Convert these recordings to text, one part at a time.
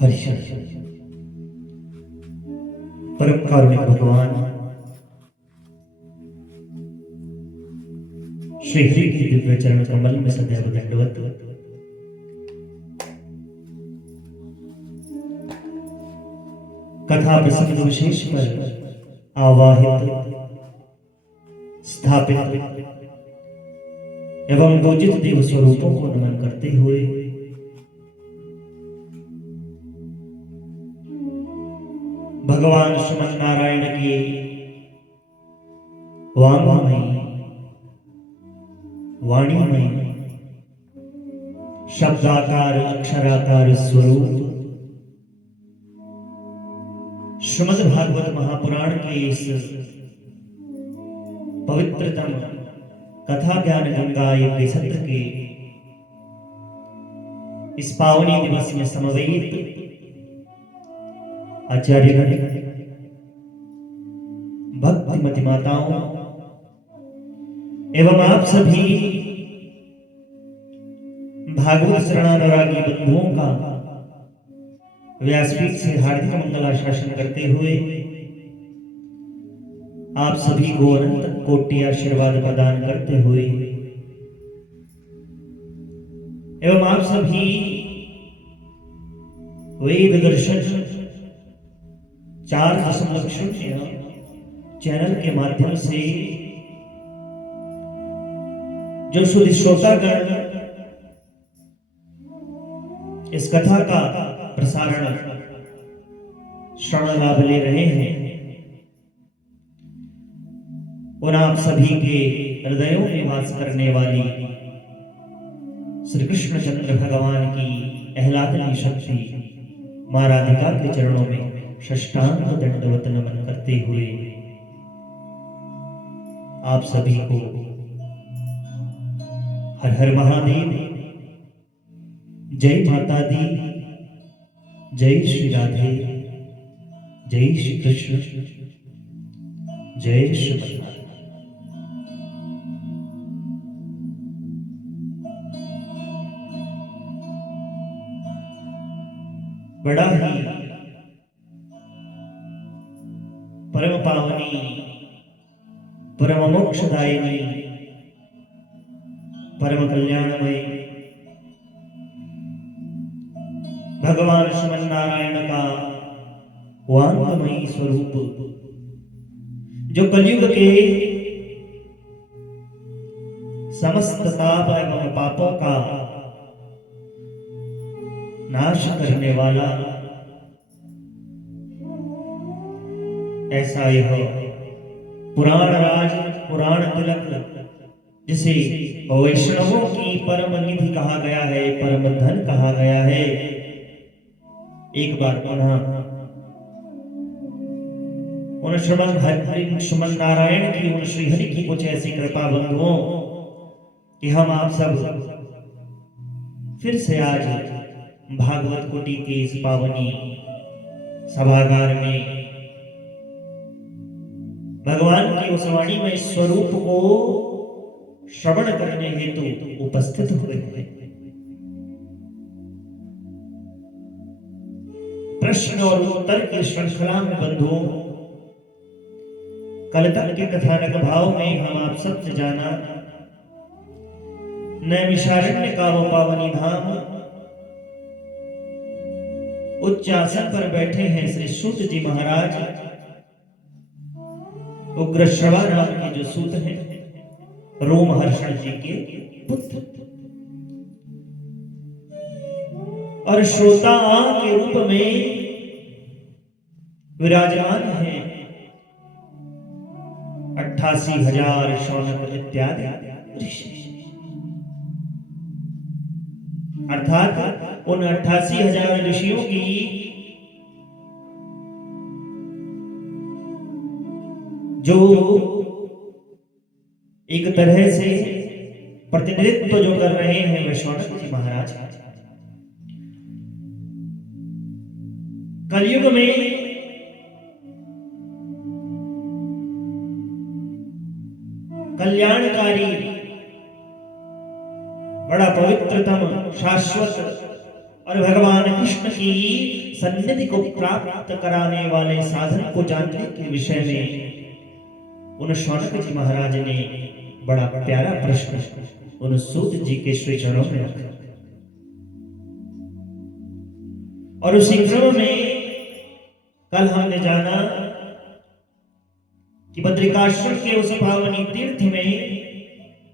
हरिशर परम कारुणिक भगवान श्री हरि की दिव्य चरण कमल में सदैव दंडवत। कथा प्रसंग विशेष पर आवाहित स्थापित एवं पूजित देव स्वरूपों को नमन करते हुए भगवान श्रीमन नारायण के वांगमय वाणीमय शब्दाकार अक्षराकार स्वरूप श्रीमद् भागवत महापुराण के इस पवित्रतम कथा ज्ञान गंगा यज्ञ सत्र के इस पावनी दिवस में समवेत आचार्यगण, भक्तिमती माताओं एवं आप सभी भागवत शरणानुरागी बंधुओं का व्यासपीठ से हार्दिक मंगलाशासन करते हुए आप सभी को अनंत कोटि आशीर्वाद प्रदान करते हुए एवं आप सभी वेद दर्शन 4.0 चैनल के माध्यम से जो शुद्ध श्रोतागण इस कथा का प्रसारण श्रवण लाभ ले रहे हैं, उन आप सभी के हृदयों में वास करने वाली श्री कृष्णचंद्र भगवान की अहलादनी शक्ति मां राधिका के चरणों में साष्टांग दंडवत नमन करते हुए आप सभी को हर हर महादेव, जय माता दी, जय श्री राधे, जय श्री कृष्ण, जय श्री राधे। बड़ा ही परम पावनी परम मोक्षदायिनी परम कल्याणमय भगवान श्रीमन नारायण का वांगमयी स्वरूप जो कलयुग के समस्त ताप एवं पापों का नाश करने वाला ऐसा यह पुराण राज पुराण तिलक जिसे वैष्णवों की परम निधि कहा गया है, परम धन कहा गया है, एक बार पुनः उन श्रीमन नारायण की उन श्री हरि की कुछ ऐसी कृपा बंधुओं कि हम आप सब फिर से आज भागवत कुटी के इस पावनी सभागार में भगवान की उस वाणी में स्वरूप को श्रवण करने हेतु उपस्थित हुए हैं। प्रश्न और उत्तर की श्रृंखला में बंधुओं, कल तक के कथानक भाव में हम आप सबसे जाना नैमिषारण्य का वो पावनी धाम, उच्च आसन पर बैठे हैं श्री सूत जी महाराज, उग्रश्रवा नाम के जो सूत हैं, रोमहर्षण जी के पुत्र, और श्रोता के रूप में विराजमान हैं 88,000 शौनक इत्यादि ऋषि, अर्थात उन 88,000 ऋषियों की जो एक तरह से प्रतिनिधित्व जो कर रहे हैं वे शौनक जी महाराज। कलयुग में कल्याणकारी बड़ा पवित्रतम शाश्वत और भगवान कृष्ण की सन्निधि को प्राप्त कराने वाले साधन को जानने के विषय में उन शौनक जी महाराज ने बड़ा प्यारा प्रश्न उन सूत जी के श्री चरणों में रखा। और उसी क्रम में कल हमने जाना कि बद्रिकाश्रम के उस पावनी तीर्थ में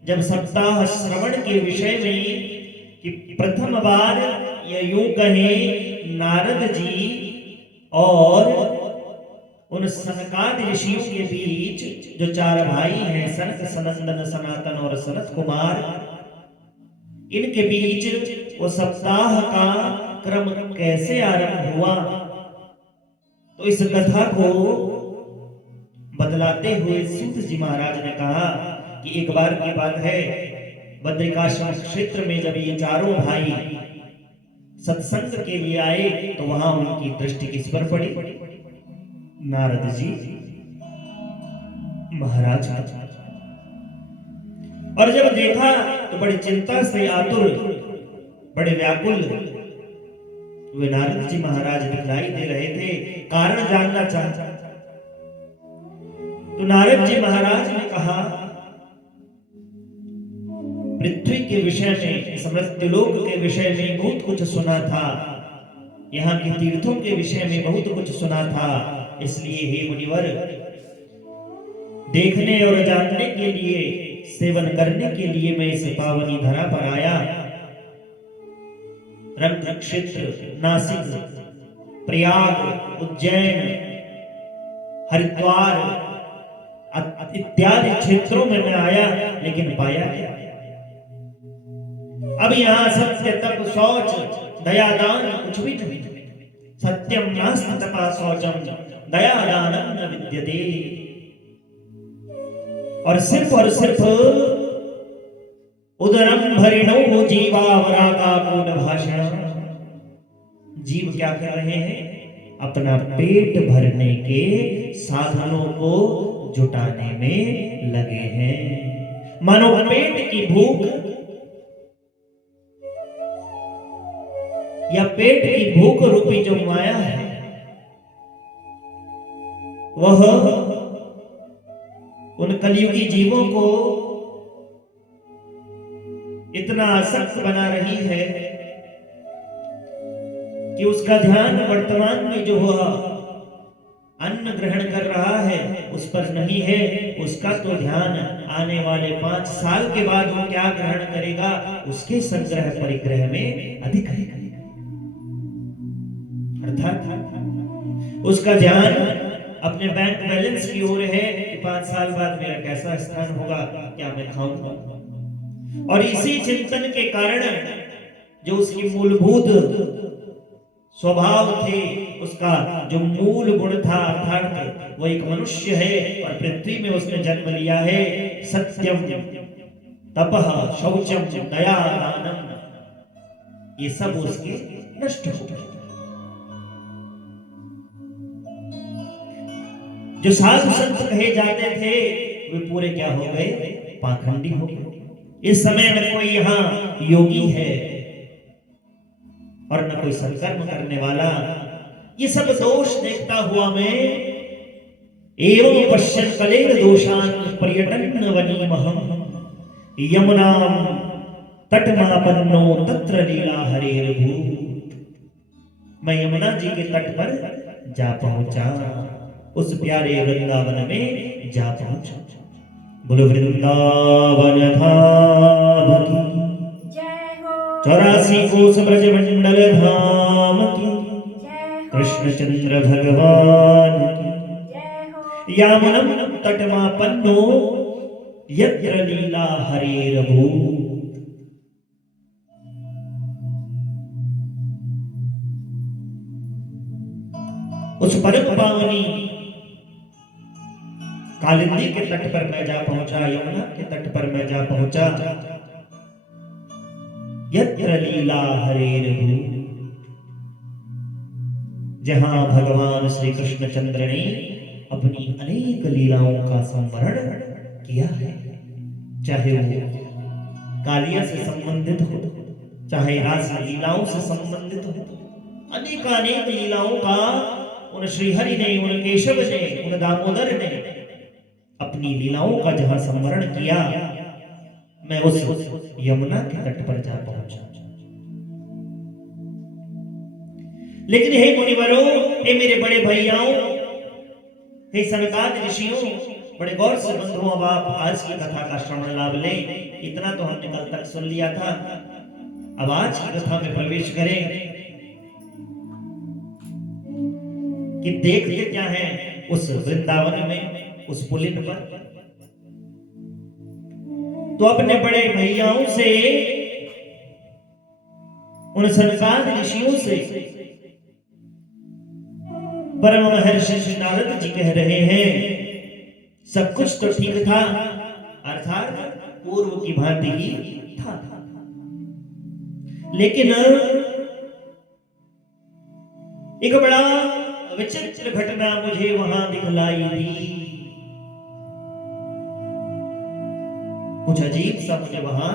जब सप्ताह श्रवण के विषय में कि प्रथम बार या यूं कहे नारद जी और उन सनकादि ऋषियों के बीच जो चार भाई हैं, सनक, सनंदन, सनातन और सनत कुमार, इनके बीच वो सप्ताह का क्रम कैसे आरंभ हुआ, तो इस कथा को बदलाते हुए सूत जी महाराज ने कहा कि एक बार की बात है, बद्रिकाश्रम क्षेत्र में जब ये चारों भाई सत्संग के लिए आए तो वहां उनकी दृष्टि किस पर पड़ी? नारद जी महाराज। और जब देखा तो बड़ी चिंता से आतुर, बड़े व्याकुल वे नारद जी महाराज दिखलाई दे रहे थे, कारण जानना चाहता। तो नारद जी महाराज ने कहा, पृथ्वी के विषय में, समृद्धिलोक के विषय में बहुत कुछ सुना था, यहाँ के तीर्थों के विषय में बहुत कुछ सुना था, इसलिए हे मुनिवर, देखने और जानने के लिए, सेवन करने के लिए मैं इस पावनी धरा पर आया। रंग क्षेत्र, नासिक, प्रयाग, उज्जैन, हरिद्वार इत्यादि क्षेत्रों में मैं आया, लेकिन पाया क्या? अब यहाँ सत्य, तप, शौच, दया, दान कुछ भी नहीं। सत्यम नास्ति तपा शौचम दया दानम न विद्यते। और सिर्फ उदरम भरिणो जीवावरागापूर्ण भाषण। जीव क्या कर रहे हैं? अपना पेट भरने के साधनों को जुटाने में लगे हैं। मानो पेट की भूख या पेट की भूख रूपी जो माया है, वह उन कलयुगी जीवों को इतना आसक्त बना रही है कि उसका ध्यान वर्तमान में जो वह अन्न ग्रहण कर रहा है उस पर नहीं है, उसका तो ध्यान आने वाले 5 साल के बाद वो क्या ग्रहण करेगा उसके संग्रह परिग्रह में अधिक है। अर्थात उसका ध्यान अपने बैंक बैलेंस की ओर है कि 5 साल बाद मेरा कैसा स्थान होगा, क्या मैं खाऊंगा। और इसी चिंतन के कारण जो उसकी मूलभूत स्वभाव थे, उसका जो मूल गुण था, अर्थात वो एक मनुष्य है और पृथ्वी में उसने जन्म लिया है। सत्यम, तपः, शौचम, दया, दानम, ये सब उसके नष्ट हो गए। जो साधु संत कहे जाते थे वे पूरे क्या हो गए? पाखंडी हो गए। इस समय न कोई यहाँ योगी है और न कोई सत्कर्म करने वाला। ये सब दोष देखता हुआ मैं एवं पश्यन् कलेर दोषान् पर्यटन वनीमहम् यमुनां तटमापन्नो तत्र लीला हरेर्भूत्। मैं यमुना जी के तट पर जा पहुंचा, उस प्यारे वृंदावन में जा पहुंचा। बोलो वृंदावन धाम की जय हो। 84 कोस ब्रज मंडल धाम की जय हो। कृष्णचंद्र भगवान की जय हो। यामुनम तटमापन्नो यत्र लीला हरेर्भूत्। उस परम पावनी कालिंदी के तट पर मैं जा पहुंचा, यमुना के तट पर मैं जा पहुंचा। यत्र लीला हरेर्भूत्, जहां भगवान श्री कृष्णचंद्र ने अपनी अनेक लीलाओं का संवरण किया है, चाहे वो कालिया से संबंधित हो, चाहे रास लीलाओं से संबंधित हो, अनेकानेक लीलाओं का उन श्रीहरि ने, उन केशव ने, उन दामोदर ने अपनी लीलाओं का जहां स्मरण किया, मैं उस यमुना के तट पर जा पहुंचा। लेकिन हे मुनिवरों, हे मेरे बड़े भैयाओं, हे सनकादि ऋषियों, बड़े गौर से बंधुओं, अब आप आज की कथा का श्रवण लाभ लें। इतना तो हमने कल तक सुन लिया था, अब आज की कथा में प्रवेश करें कि देखते क्या है उस वृंदावन में, उस पुलिन पर। तो अपने बड़े भैयाओं से, उन सनकादि ऋषियों से परम महर्षि नारद जी कह रहे हैं, सब कुछ तो ठीक था, अर्थात पूर्व की भांति ही था, लेकिन एक बड़ा विचित्र घटना मुझे वहां दिखलाई दी। कुछ अजीब सा मुझे वहां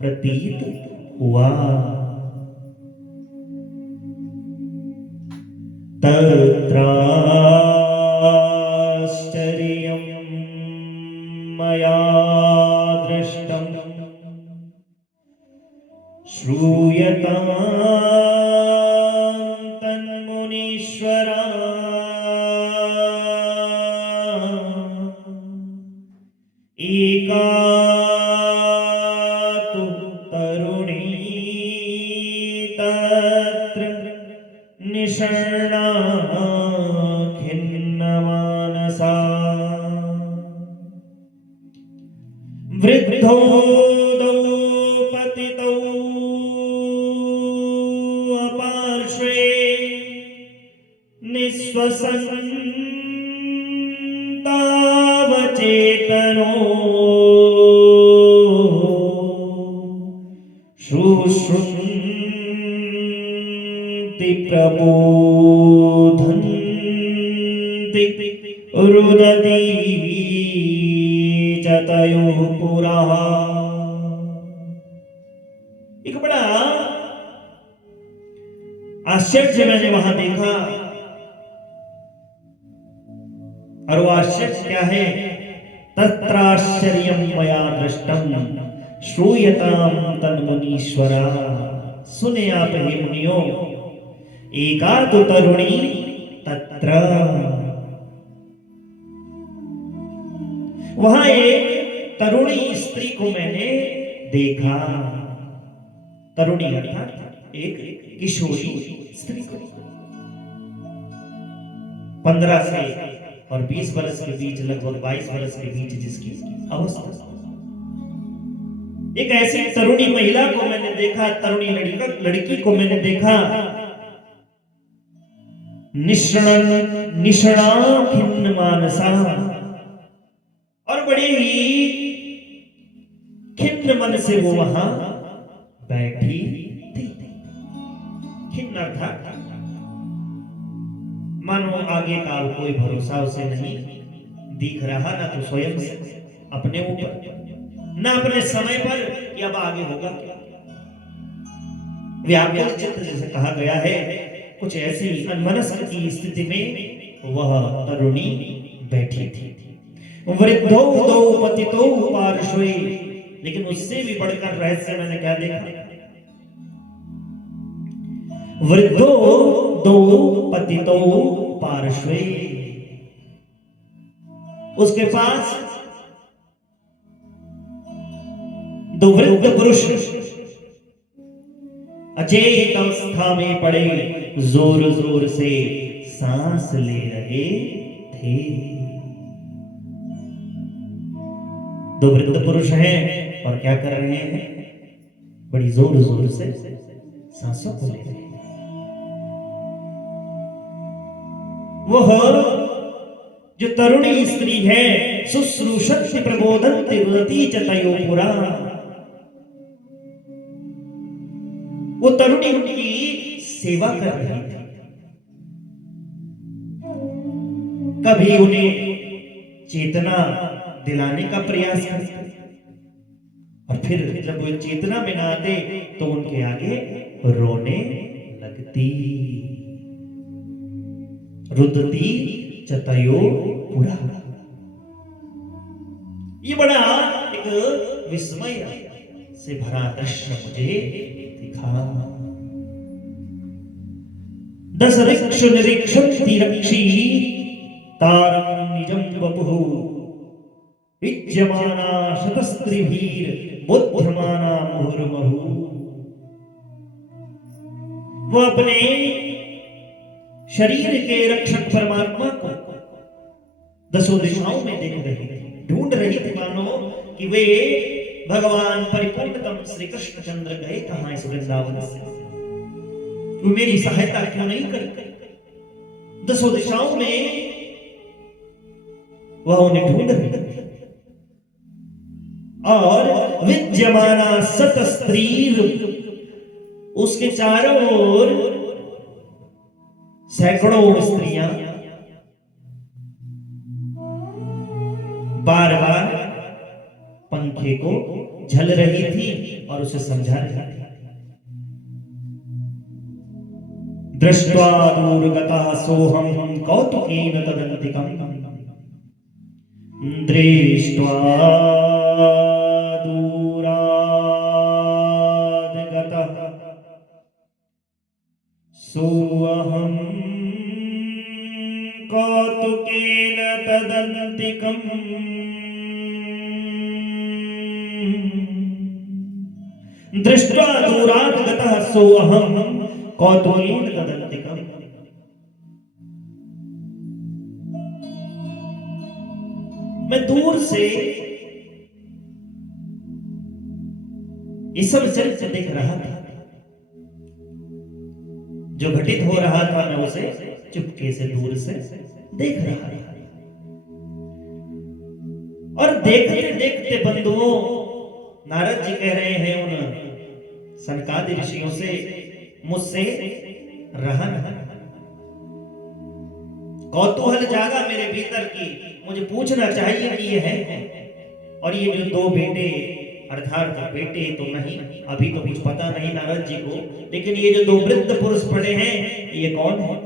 प्रतीत हुआ। तत्राश्चर्यं मया दृष्टं श्रूयतां तन्मुनीश्वरा एका तु तरुणी तत्र निषण्णा खिन्नमानसा वृद्धो पतितौ अपार्श्वे निःश्वसन्तावचेतनो शुश्रुन्ति प्रबोधन्ति रुदती चतयोः पुरः। एक बड़ा आश्चर्य मैंने वहां देखा, और वो आश्चर्य क्या है? तत्राश्चर्यं मया दृष्टं श्रूयतां तन्मुनीश्वरा। सुने आप हे मुनियों, एका तु तरुणी तत्र, वहां एक तरुणी स्त्री को मैंने देखा। तरुणी अर्थात एक किशोरी स्त्री को, 15 से और 20 वर्ष के बीच, लगभग 22 वर्ष के बीच जिसकी अवस्था, एक ऐसी तरुणी महिला को मैंने देखा, तरुणी लड़की को मैंने देखा। निषणा खिन्न मानसा, और बड़े ही खिन्न मन से वो वहां बैठी थी। खिन्न अर्थात मानो आगे का कोई भरोसा उसे नहीं दिख रहा, ना तो स्वयं से अपने ऊपर, ना अपने समय पर कि अब आगे होगा क्या। व्याकुल चित्त जैसे कहा गया है, कुछ ऐसी अनमनस्क की स्थिति में वह तरुणी बैठी थी। वृद्धो दो पतितो पार्श्वे, लेकिन उससे भी बढ़कर रहस्य मैंने क्या देखा? वृद्धो दो पतितो पार्श्वे, उसके पास दो वृद्ध पुरुष अचेत अवस्था में पड़े जोर जोर से सांस ले रहे थे। दो वृद्ध पुरुष हैं और क्या कर रहे हैं? बड़ी जोर जोर से सांसों को ले रहे हैं। वह जो तरुणी स्त्री है, शुश्रूषन्ति प्रबोधन्ति रुदती चतयो पुरा, वो तरुणी उनकी सेवा कर रही थी। कभी उन्हें चेतना दिलाने का प्रयास करती और फिर जब वो चेतना में ना आते तो उनके आगे रोने लगती। रुदती चतयो पुरा। ये बड़ा एक विस्मय से भरा दृश्य मुझे दिखा। दस ऋक्ष निरीक्षन्ति रक्षी तारं निजं वपुः विद्यमाना शतस्त्रिभिर बोध्यमाना मुहुर्मुहुः। वो अपने शरीर के रक्षक परमात्मा को दसों दिशाओं में देख रही थी, ढूंढ रही थी, मानो कि वे भगवान परिपूर्णतम श्री कृष्ण चंद्र गए कहां इस वृंदावन से, वो मेरी सहायता क्यों नहीं करी। दसों दिशाओं में वह उन्हें ढूंढ रही थी। और विद्यमाना सत स्त्री, उसके चारों ओर सैकड़ों स्त्रियां बार बार पंखे को झल रही थी और उसे समझा रही थी। दृष्ट्वा दूरगतः सोऽहं कौतुकेन तदन्तिकम् दृष्ट्वा सोऽहं कौतुकेन तदन्तिकम् दृष्ट्वा दूरात् गतः सोऽहं कौतुकेन तदन्तिकम्। मैं दूर से ये सब चरित्र देख रहा था, जो घटित हो रहा था मैं उसे चुपके से दूर से देख रहा था। और देखते देखते बंधुओं, नारद जी कह रहे हैं उन सनकादि ऋषियों से, मुझसे रहा न, कौतूहल जागा मेरे भीतर की, मुझे पूछना चाहिए कि ये है। और ये जो दो बेटे, अर्थात बेटे तो नहीं, अभी तो कुछ पता नहीं नारद जी को, लेकिन ये जो दो वृद्ध पुरुष पड़े हैं, ये कौन है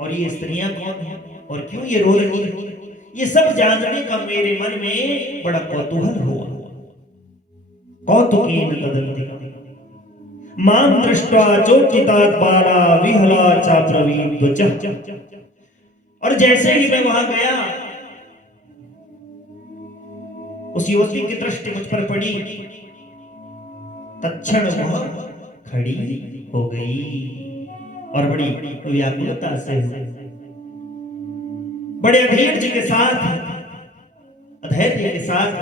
और ये स्त्रियां कौन है और क्यों ये रो रही है, ये सब जानने का मेरे मन में बड़ा कौतूहल हुआ। कौतुकेन तदन्तिकम् मां दृष्ट्वा चोकितात् बाला विहला च ब्रवीद्वचः। और जैसे ही मैं वहां गया, उस युवती की दृष्टि मुझ पर पड़ी, तत्क्षण वह खड़ी हो गई और बड़ी व्याकुलता से, बड़े अधीर के साथ, अधैर्य के साथ,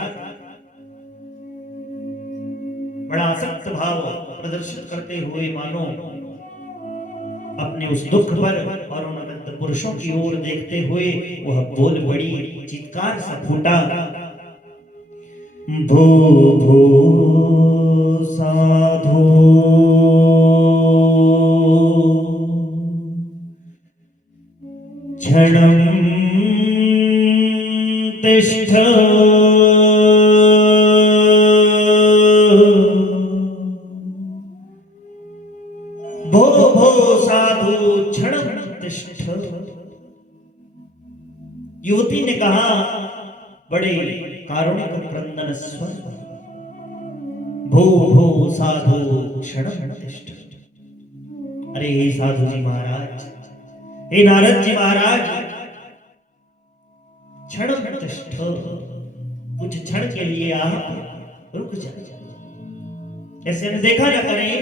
बड़ा आसक्त भाव प्रदर्शित करते हुए मानो अपने उस दुख पर और उन अनंत पुरुषों की ओर देखते हुए वह बोल पड़ी, चित्कार सा फूटा, भो भो साधो क्षणं तिष्ठ भो भो साधु क्षणं तिष्ठ। युवती ने कहा बड़े कारुणिक क्रंदन स्वर, भो भो साधु क्षणं तिष्ठ। अरे हे साधु जी महाराज, हे नारद जी महाराज, क्षणं तिष्ठ, कुछ क्षण के लिए आप रुक जाइए, ऐसे में देखा न करें।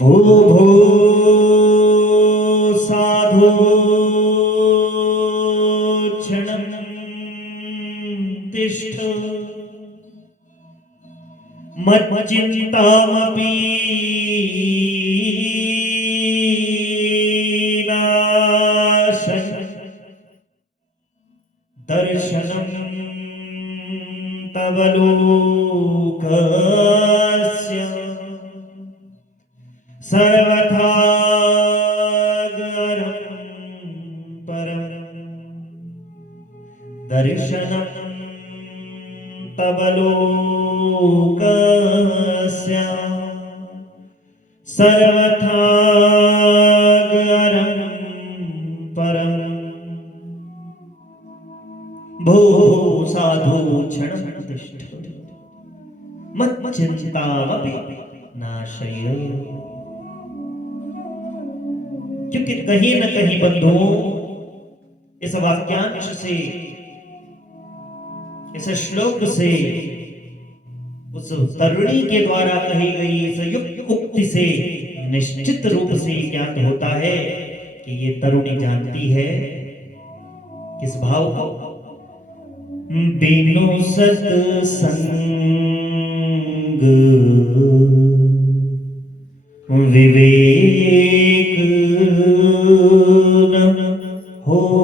भो भो साधु क्षणं तिष्ठ मच्चिन्तामपि नाशय दर्शनं तव लोकस्य सर्वथा परम दर्शनं तव लोकस्य सर्वथागरं परं भो साधु क्षणं तिष्ठ मच्चिन्तामपि नाशय। क्योंकि कहीं न कहीं बंधुओं इस वाक्यांश से, इस श्लोक से, उस तरुणी के द्वारा कही गई इस उक्ति से निश्चित रूप से ज्ञात होता है कि ये तरुणी जानती है किस भाव को, बिनु सत्संग विवेक न होई,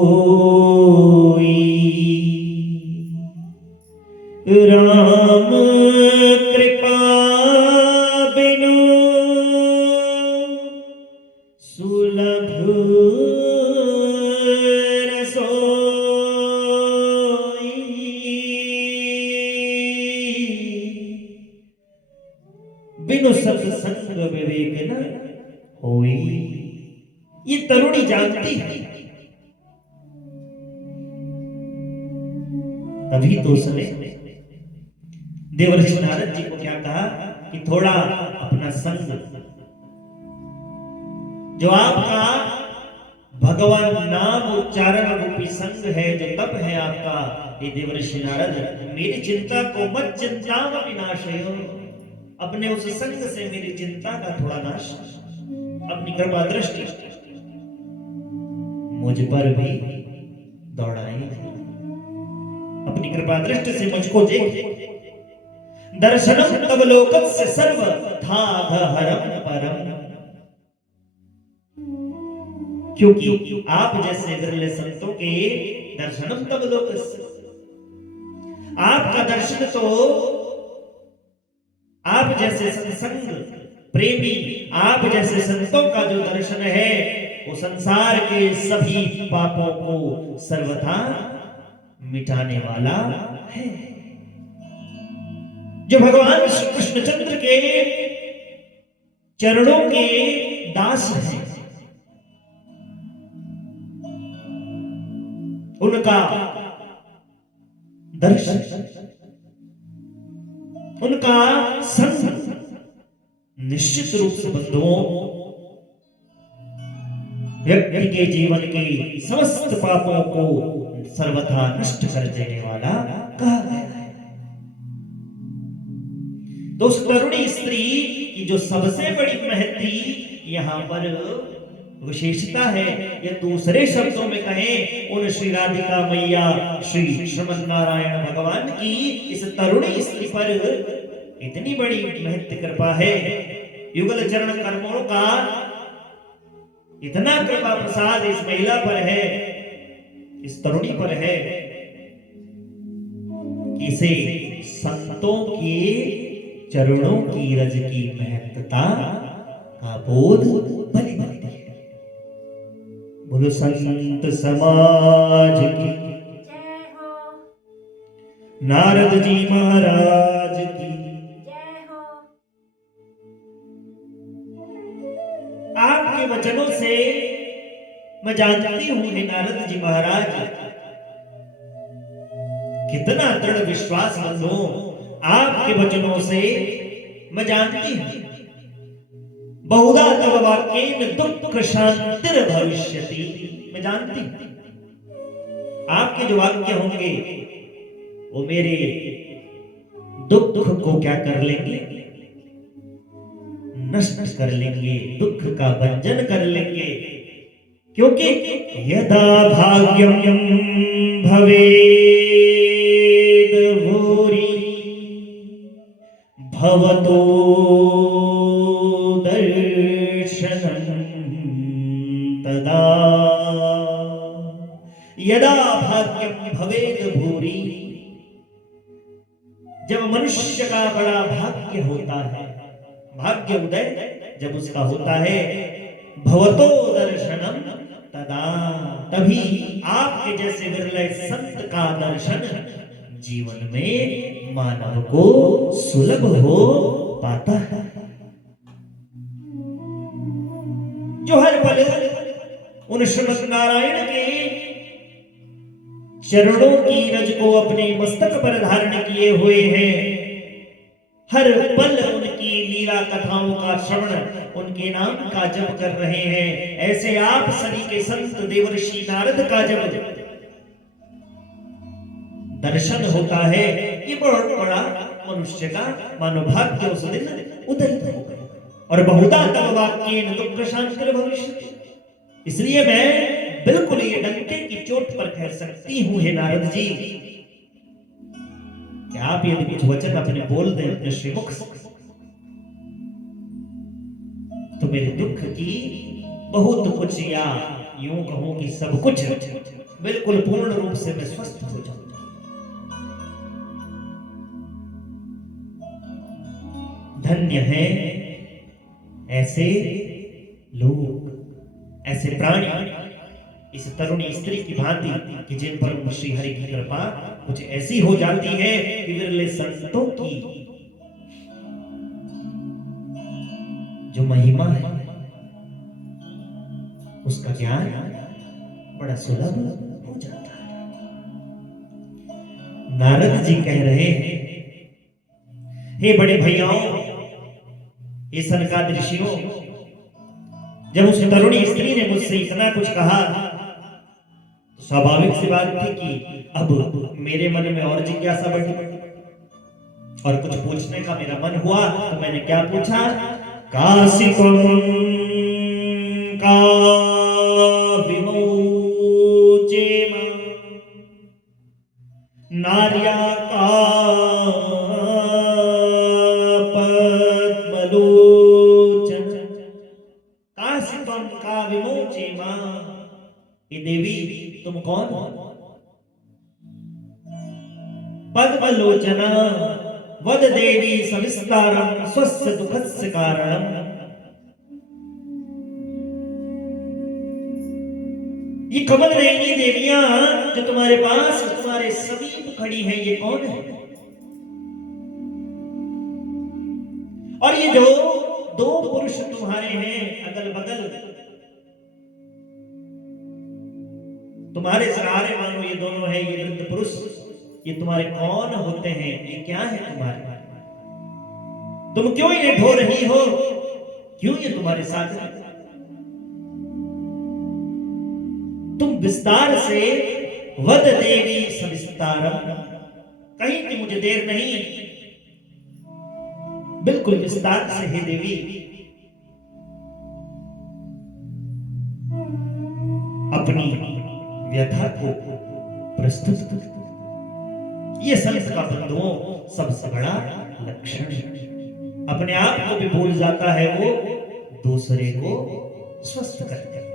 राम कृपा बिनु सुलभ रसोई, बिनु सत्संग विवेक न होई। ये तरुणी जानती है, तभी तो उसने देवर्षि नारद जी को क्या कहा कि थोड़ा अपना संग, जो आपका भगवान नाम उच्चारण रूपी संग है, जो तप है आपका, ये देवर्षि नारद मेरी चिंता को मत चिंताम विनाशयो, अपने उस संग से मेरी चिंता का थोड़ा नाश, अपनी कृपा दृष्टि मुझ पर भी दौड़ाई, अपनी कृपा दृष्टि से मुझको देख। दर्शनम तव लोकस्य सर्व थाधहरम परम, क्योंकि आप जैसे विरले संतों के दर्शनम तव लोकस्य, आपका दर्शन तो, आप जैसे सत्संग प्रेमी, आप जैसे संतों का जो दर्शन है वो संसार के सभी पापों को सर्वथा मिटाने वाला है। जो भगवान श्री कृष्णचंद्र के चरणों के दास हैं, उनका दर्शन, उनका संग निश्चित रूप से बंधुओं व्यक्ति के जीवन के समस्त पापों को सर्वथा नष्ट कर देने वाला कहा गया है। तो उस तरुणी स्त्री की जो सबसे बड़ी महती यहां पर विशेषता है, या दूसरे शब्दों में कहें उन श्री राधिका मैया श्री श्रीमन नारायण भगवान की इस तरुणी स्त्री पर इतनी बड़ी महत्व कृपा है, युगल चरण कर्मों का इतना कृपा प्रसाद इस महिला पर है, इस तरुणी पर है, कि इसे संतों के चरणों की रज की महत्ता का बोध भली भांति है। बोलो संत समाज की जय हो, नारद जी महाराज की जय हो। आपके वचनों से मैं जानती हूं हे नारद जी महाराज, कितना दृढ़ विश्वास बंधुओं आपके वचनों से मैं जानती हूं। बहुधा तव वाक्येन दुःख शांतिर भविष्यति, मैं जानती हूं आपके जो वाक्य होंगे वो मेरे दुख को क्या कर लेंगे, नष्ट कर लेंगे, दुख का भंजन कर लेंगे। क्योंकि यदा भाग्यम भवेद भूरि भवतो दर्शनम तदा, यदा भाग्यम भवेद भूरि, जब मनुष्य का बड़ा भाग्य होता है, भाग्य उदय जब उसका होता है, भवतो दर्शनम तदा, तभी आपके जैसे विरले संत का दर्शन जीवन में मानव को सुलभ हो पाता है। जो हर पल उन श्रीमद् नारायण के चरणों की रज को अपने मस्तक पर धारण किए हुए हैं, हर पल उनकी लीला कथाओं का श्रवण, उनके नाम का जप कर रहे हैं। ऐसे आप सभी के संत देवर्षि नारद का जब दर्शन होता है, ये बहुत बड़ा मनुष्य का मनोभाग्य उस दिन उदय हो गया। और बहुधा तब वाक्येन दुःख शांतिर भविष्यति। इसलिए मैं बिल्कुल ये डंके की चोट पर कह सकती हूं, हे नारद जी, कि आप यदि कुछ वचन अपने बोल दें अपने श्रीमुख से, तो मेरे दुख की बहुत कुछ, या यूं कहूं कि सब कुछ, बिल्कुल पूर्ण रूप से मैं स्वस्थ हो जाऊंगा। धन्य है ऐसे लोग, ऐसे प्राणी, इस तरुणी स्त्री की भांति कि जिन पर श्री हरि की कृपा कुछ ऐसी हो जाती है कि विरले संतों की जो महिमा है उसका ज्ञान बड़ा सुलभ हो जाता है। नारद जी कह रहे हैं, हे बड़े भैयाओं, हे सनकादिक ऋषियों, जब उस तरुणी स्त्री ने मुझसे इतना कुछ कहा, तो स्वाभाविक सी बात थी कि अब मेरे मन में और जिज्ञासा बढ़ी और कुछ पूछने का मेरा मन हुआ। तो मैंने क्या पूछा? कासिकम का विमोचेम नार्या का का विमोचेमा। ये देवी तुम कौन हो? पद्मलोचना वद देवी सविस्तारम स्वस्य दुखस्य कारणम। ये कमल नयनी देवियां जो तुम्हारे पास तुम्हारे समीप खड़ी हैं, ये कौन है? और ये जो दो पुरुष तुम्हारे हैं अगल बगल, तुम्हारे सहारे मानो ये दोनों हैं, ये वृद्ध पुरुष, ये तुम्हारे कौन होते हैं? ये क्या है तुम्हारे? तुम क्यों ये ढो रही हो? क्यों ये तुम्हारे साथ है? तुम विस्तार से वद देवी सविस्तारम, कहीं की मुझे देर नहीं, बिल्कुल विस्तार से हे देवी अपनी व्यथा को प्रस्तुत कर। ये संत का बंधुओं सबसे बड़ा लक्षण है। अपने आप को भी भूल जाता है वो, दूसरे को स्वस्थ करते हैं।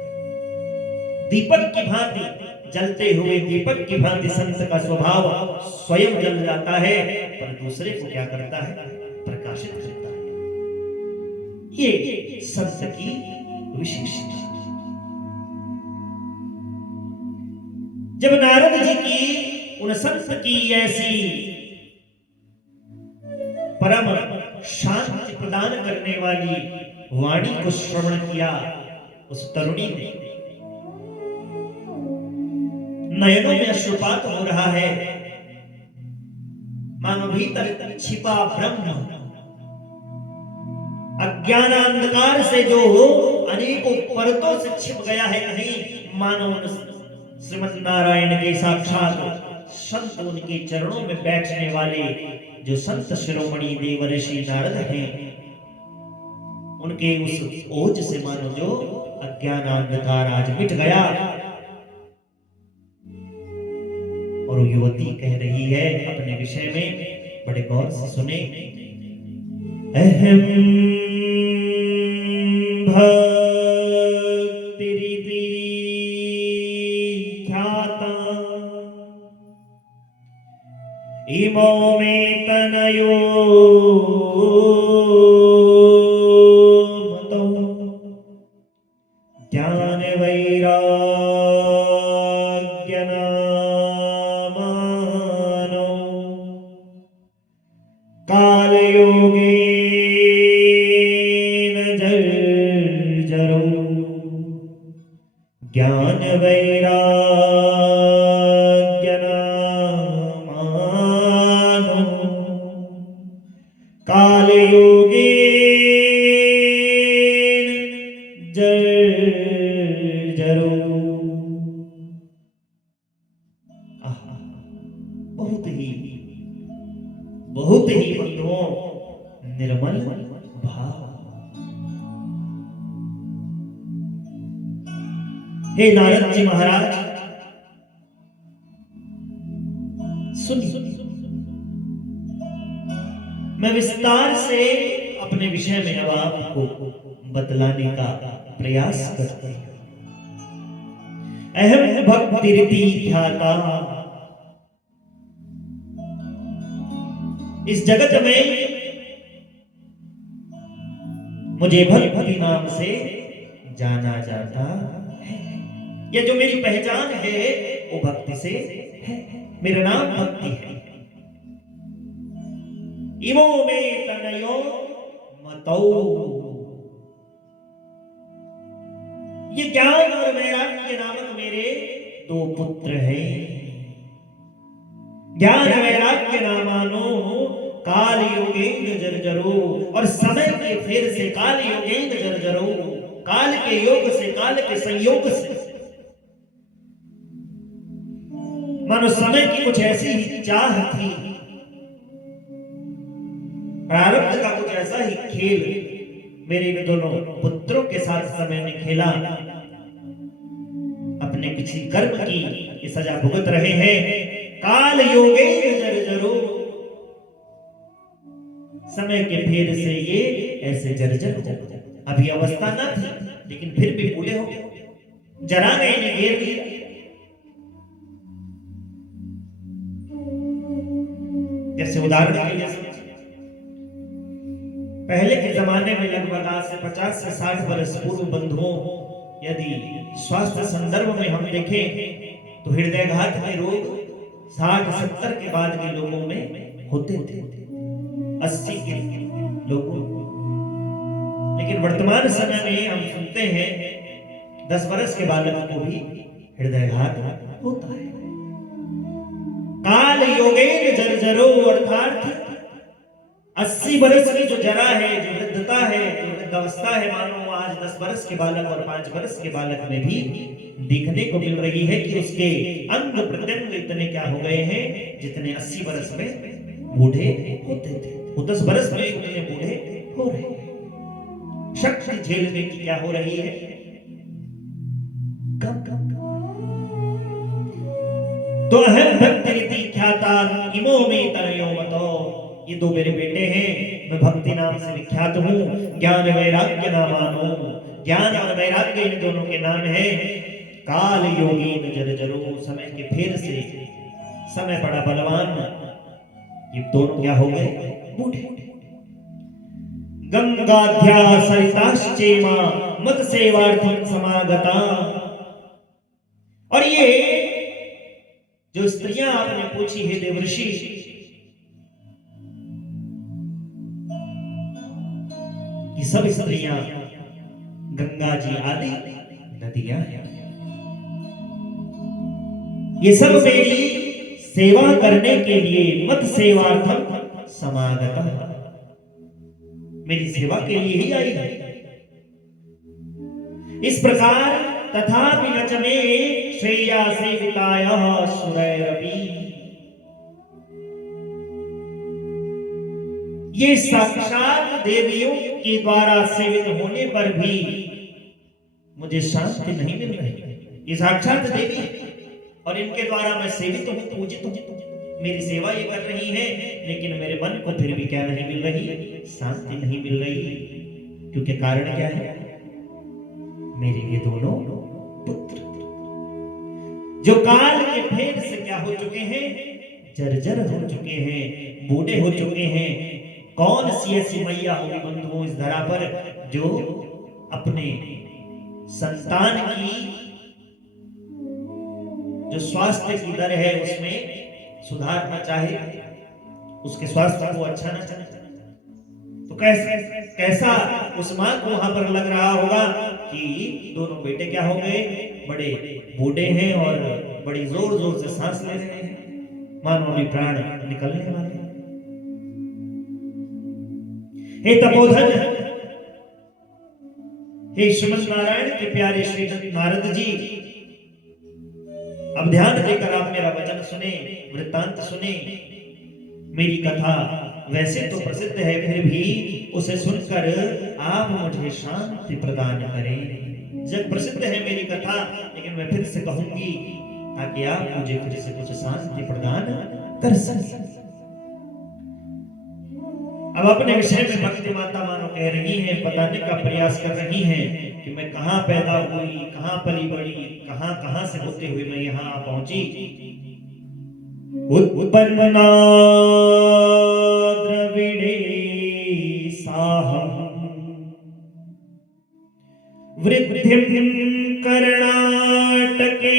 दीपक की भांति, जलते हुए दीपक की भांति संत का स्वभाव स्वयं जल जाता है, पर दूसरे को क्या करता है? प्रकाशित करता है। ये संत की विशेषता। जब नारद जी की उन संत की ऐसी परम शांति प्रदान करने वाली वाणी को श्रवण किया, उस तरुणी ने नयनों में अश्रुपात हो रहा है, मानो भीतर छिपा ब्रह्म अज्ञान अंधकार से जो अनेकों परतों से छिप गया है, कहीं मानो श्रीमद् नारायण के साक्षात संत, उनके चरणों में बैठने वाले जो संत शिरोमणि देवर्षि नारद हैं, उनके उस ओज से मानो जो अज्ञान अंधकार आज मिट गया। और वो युवती कह रही है अपने विषय में, बड़े गौर से सुने। अहम भक्तिरिति ख्याता इमो मे तनयो मतो ज्ञान वैराग्य नामानो ज्ञान वैराग्य नामानो काल योगेन जर्जरो। बहुत ही बंधुओं निर्मल भाव। हे नारद जी महाराज, सुनिए, मैं विस्तार से अपने विषय में अब आपको बतलाने का प्रयास करता हूं। अहम भक्तिरिति ख्याता। इस जगत में मुझे भक्ति नाम से जाना जाता है। ये जो मेरी पहचान है वो भक्ति से है। मेरा नाम भक्ति है। इमो में तनयो मतौ। ये ज्ञान और वैराग्य नामक मेरे दो पुत्र हैं। ज्ञान वैराग्य नामानो काल योगेंद्र जर्जरो। और समय के फेर से काल योगेंद्र जर्जरो। काल के योग से, काल के संयोग से, मानो समय की कुछ ऐसी ही चाह थी, प्रारब्ध का कुछ ऐसा ही खेल मेरे इन दोनों पुत्रों के साथ समय ने खेला। अपने किसी कर्म की ये सजा भुगत रहे हैं। काल योगेंद्र जर्जरो। समय के फेर से ये ऐसे जर्जर हो गए। अभी अवस्था ना थी लेकिन फिर भी बूढ़े हो गए। जरा ने इन्हें घेर लिया। जैसे उदाहरण के लिए पहले के जमाने में लगभग आज से 50 से 60 वर्ष पूर्व बंधुओं, यदि स्वास्थ्य संदर्भ में हम देखें तो हृदयघात के रोग 60-70 के बाद के लोगों में होते थे, 80 के लोगों। लेकिन वर्तमान समय में हम सुनते हैं 10 वर्ष के बालक को भी हृदयघात होता है। काल योगेन जर्जरो, अर्थात 80 वर्ष की जो जरा है, जो वृद्धता है, जो वृद्धावस्था है, मानो आज 10 वर्ष के बालक और 5 वर्ष के बालक में भी देखने को मिल रही है कि उसके अंग प्रत्यंग इतने क्या हो गए हैं जितने 80 वर्ष में बूढ़े होते थे, वो 10 वर्ष में उतने बूढ़े हो रहे हैं। शक्ति झेलने की क्या हो रही है, कम। तो अहम भक्ति ख्याता इमो में तनयो मतो। ये दो मेरे बेटे हैं, मैं भक्ति नाम से विख्यात हूँ। ज्ञान वैराग्य नामानो। ज्ञान और वैराग्य इन दोनों के नाम है। काल योगीन जर्जरो। समय के फेर से, समय बड़ा बलवान, ये दोनों क्या हो गए, बूढ़े। गंगाध्या सरिताश्चेमा मत सेवार्थम समागता। और ये जो स्त्रियां आपने पूछी है देवर्षि, ये सब स्त्रियां गंगा जी आदि नदियां हैं। ये सब मेरी सेवा करने के लिए मत सेवार्थम समागता, मेरी सेवा के लिए ही आई है। इस प्रकार तथापि नच मे श्रेया सेवितायः सुरैरपि। ये साक्षात देवियों के द्वारा सेवित होने पर भी मुझे शांति नहीं मिल रही। ये साक्षात देवी और इनके द्वारा मैं सेवित हूं, पूजित हूं, मेरी सेवा ये कर रही है, लेकिन मेरे मन को फिर भी क्या नहीं मिल रही, शांति नहीं मिल रही। क्योंकि कारण क्या है, मेरे ये दोनों पुत्र जो काल के फेर से क्या हो चुके हैं, जर्जर हो चुके हैं, बूढ़े हो चुके हैं। कौन सी ऐसी मैया होगी बंधुओं इस धरा पर जो अपने संतान की जो स्वास्थ्य की दर है उसमें सुधारना चाहे, उसके स्वास्थ्य को अच्छा ना चाहे। तो तो कैसा उस मां को वहां पर लग रहा होगा कि दोनों बेटे क्या हो गए, बड़े बूढ़े हैं और बड़ी जोर जोर से सांस ले रहे हैं, मानो अभी प्राण निकलने वाले। हे तपोधन, हे श्रीमन नारायण के प्यारे श्री नारद जी, अब ध्यान देकर आप मेरा वचन सुने, वृत्तांत सुने। मेरी कथा वैसे तो प्रसिद्ध है, फिर भी उसे सुनकर आप मुझे शांति प्रदान करें। जग प्रसिद्ध है मेरी कथा, लेकिन मैं फिर से कहूंगी ताकि आप मुझे फिर से कुछ शांति प्रदान कर सकें। अब अपने विषय में भक्ति माता मानो कह रही हैं, बताने का प्रयास कर रही हैं कि मैं कहां पैदा हुई, कहां पली बड़ी, कहां कहां से होते हुए मैं यहां पहुंची। उत्पन्ना द्रविड़े साहम वृद्धिं कर्णाटके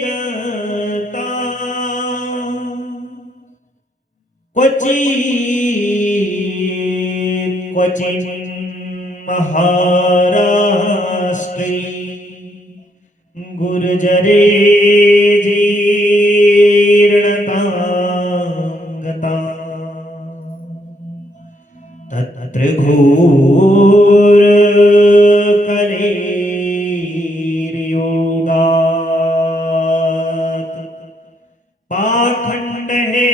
गता क्वचित् महाराष्ट्रे गुर्जरे जीर्णतांगता तत्र घोर कलेर्योगात् पाखंड है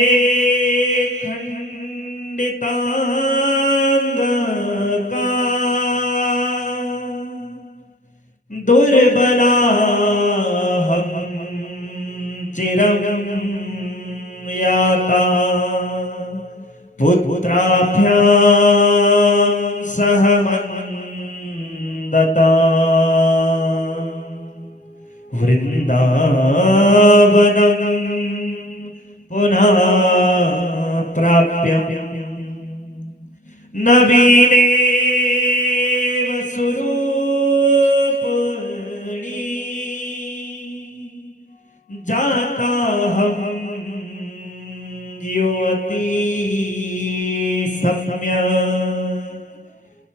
खंडितांग का दुर्बला हम चिरं याता पुत्राभ्यां सह मन्दता वृन्दावनं पुनः प्राप्य नवीनेव स्वरूपिणी जाता हम युवती सम्यक्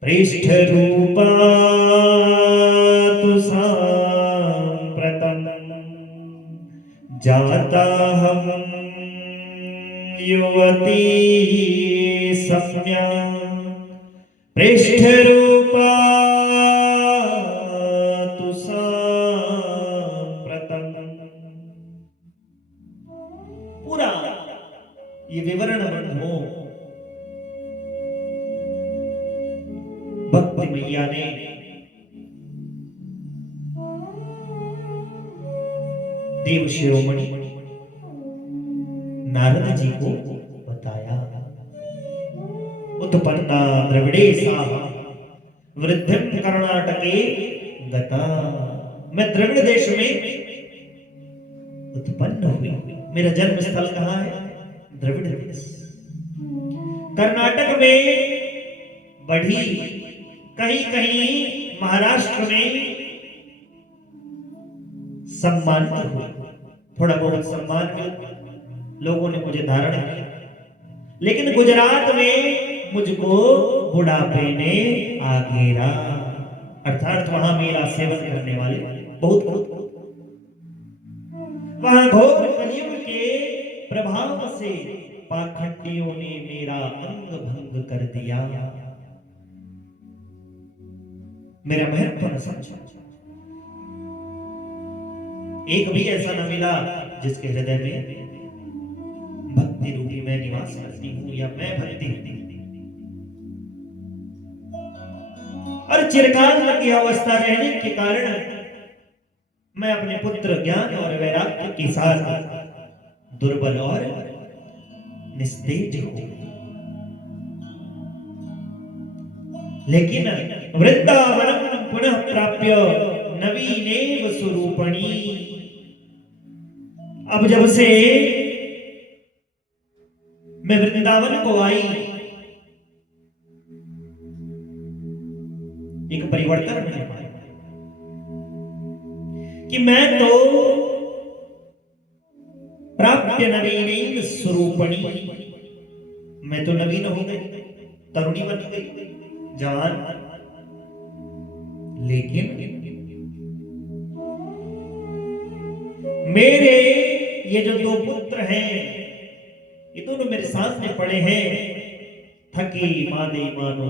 पृष्ठरूपा तु साम्प्रतं जाता हम युवती सम्यक् पृष्ठरूपा तु साम्प्रतं। पूरा ये विवरण बंधुओं भक्ति मैया ने देव शिरोमणि नारद जी को बताया। उत्पन्ना द्रविड़े साह वृद्धिं कर्णाटके गता, मैं द्रविड़ देश में उत्पन्न हुई। मेरा जन्म स्थल कहाँ है? द्रविड़ देश। कर्नाटक में बढ़ी, कहीं कहीं महाराष्ट्र में सम्मान हुआ, थोड़ा बहुत सम्मान मिला, लोगों ने मुझे धारण किया। लेकिन गुजरात में मुझको बुढ़ापे ने आ घेरा, अर्थात वहां मेरा सेवन करने वाले बहुत बहुत, वहां घोर कलयुग के प्रभाव से पाखंडियों ने मेरा अंग भंग कर दिया, मेरा महत्व न समझा। एक भी ऐसा न मिला जिसके हृदय में भक्ति रूपी मैं निवास करती हूं या मैं भक्ति होती हूं। और चिरकाल तक यह अवस्था रहने के कारण मैं अपने पुत्र ज्ञान और वैराग्य के साथ दुर्बल और निस्तेज हूं। लेकिन वृंदावनम पुनः प्राप्य नवीनेव स्वरूपिणी, अब जब से मैं वृंदावन को आई, एक परिवर्तन मैंने पाया कि मैं तो प्राप्य नवीन स्वरूपिणी, मैं तो नवीन हो गई, तरुणी बन गई, जवान। लेकिन मेरे ये जो दो पुत्र हैं, ये दोनों मेरे सामने पड़े हैं, थके मादे मानो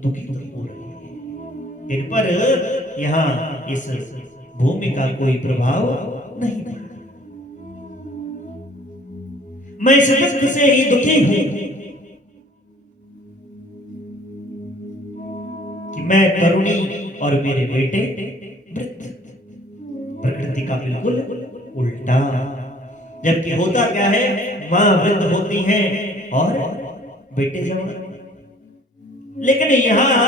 दुखी तो हो रहे हैं। इन पर यहां इस भूमि का कोई प्रभाव नहीं पड़ा। मैं इस दुख से ही दुखी हूं कि मैं तरुणी और मेरे बेटे वृद्ध। प्रकृति का बिल्कुल उल्टा। जबकि होता क्या है, मां वृद्ध होती हैं और बेटे जवान। लेकिन यहां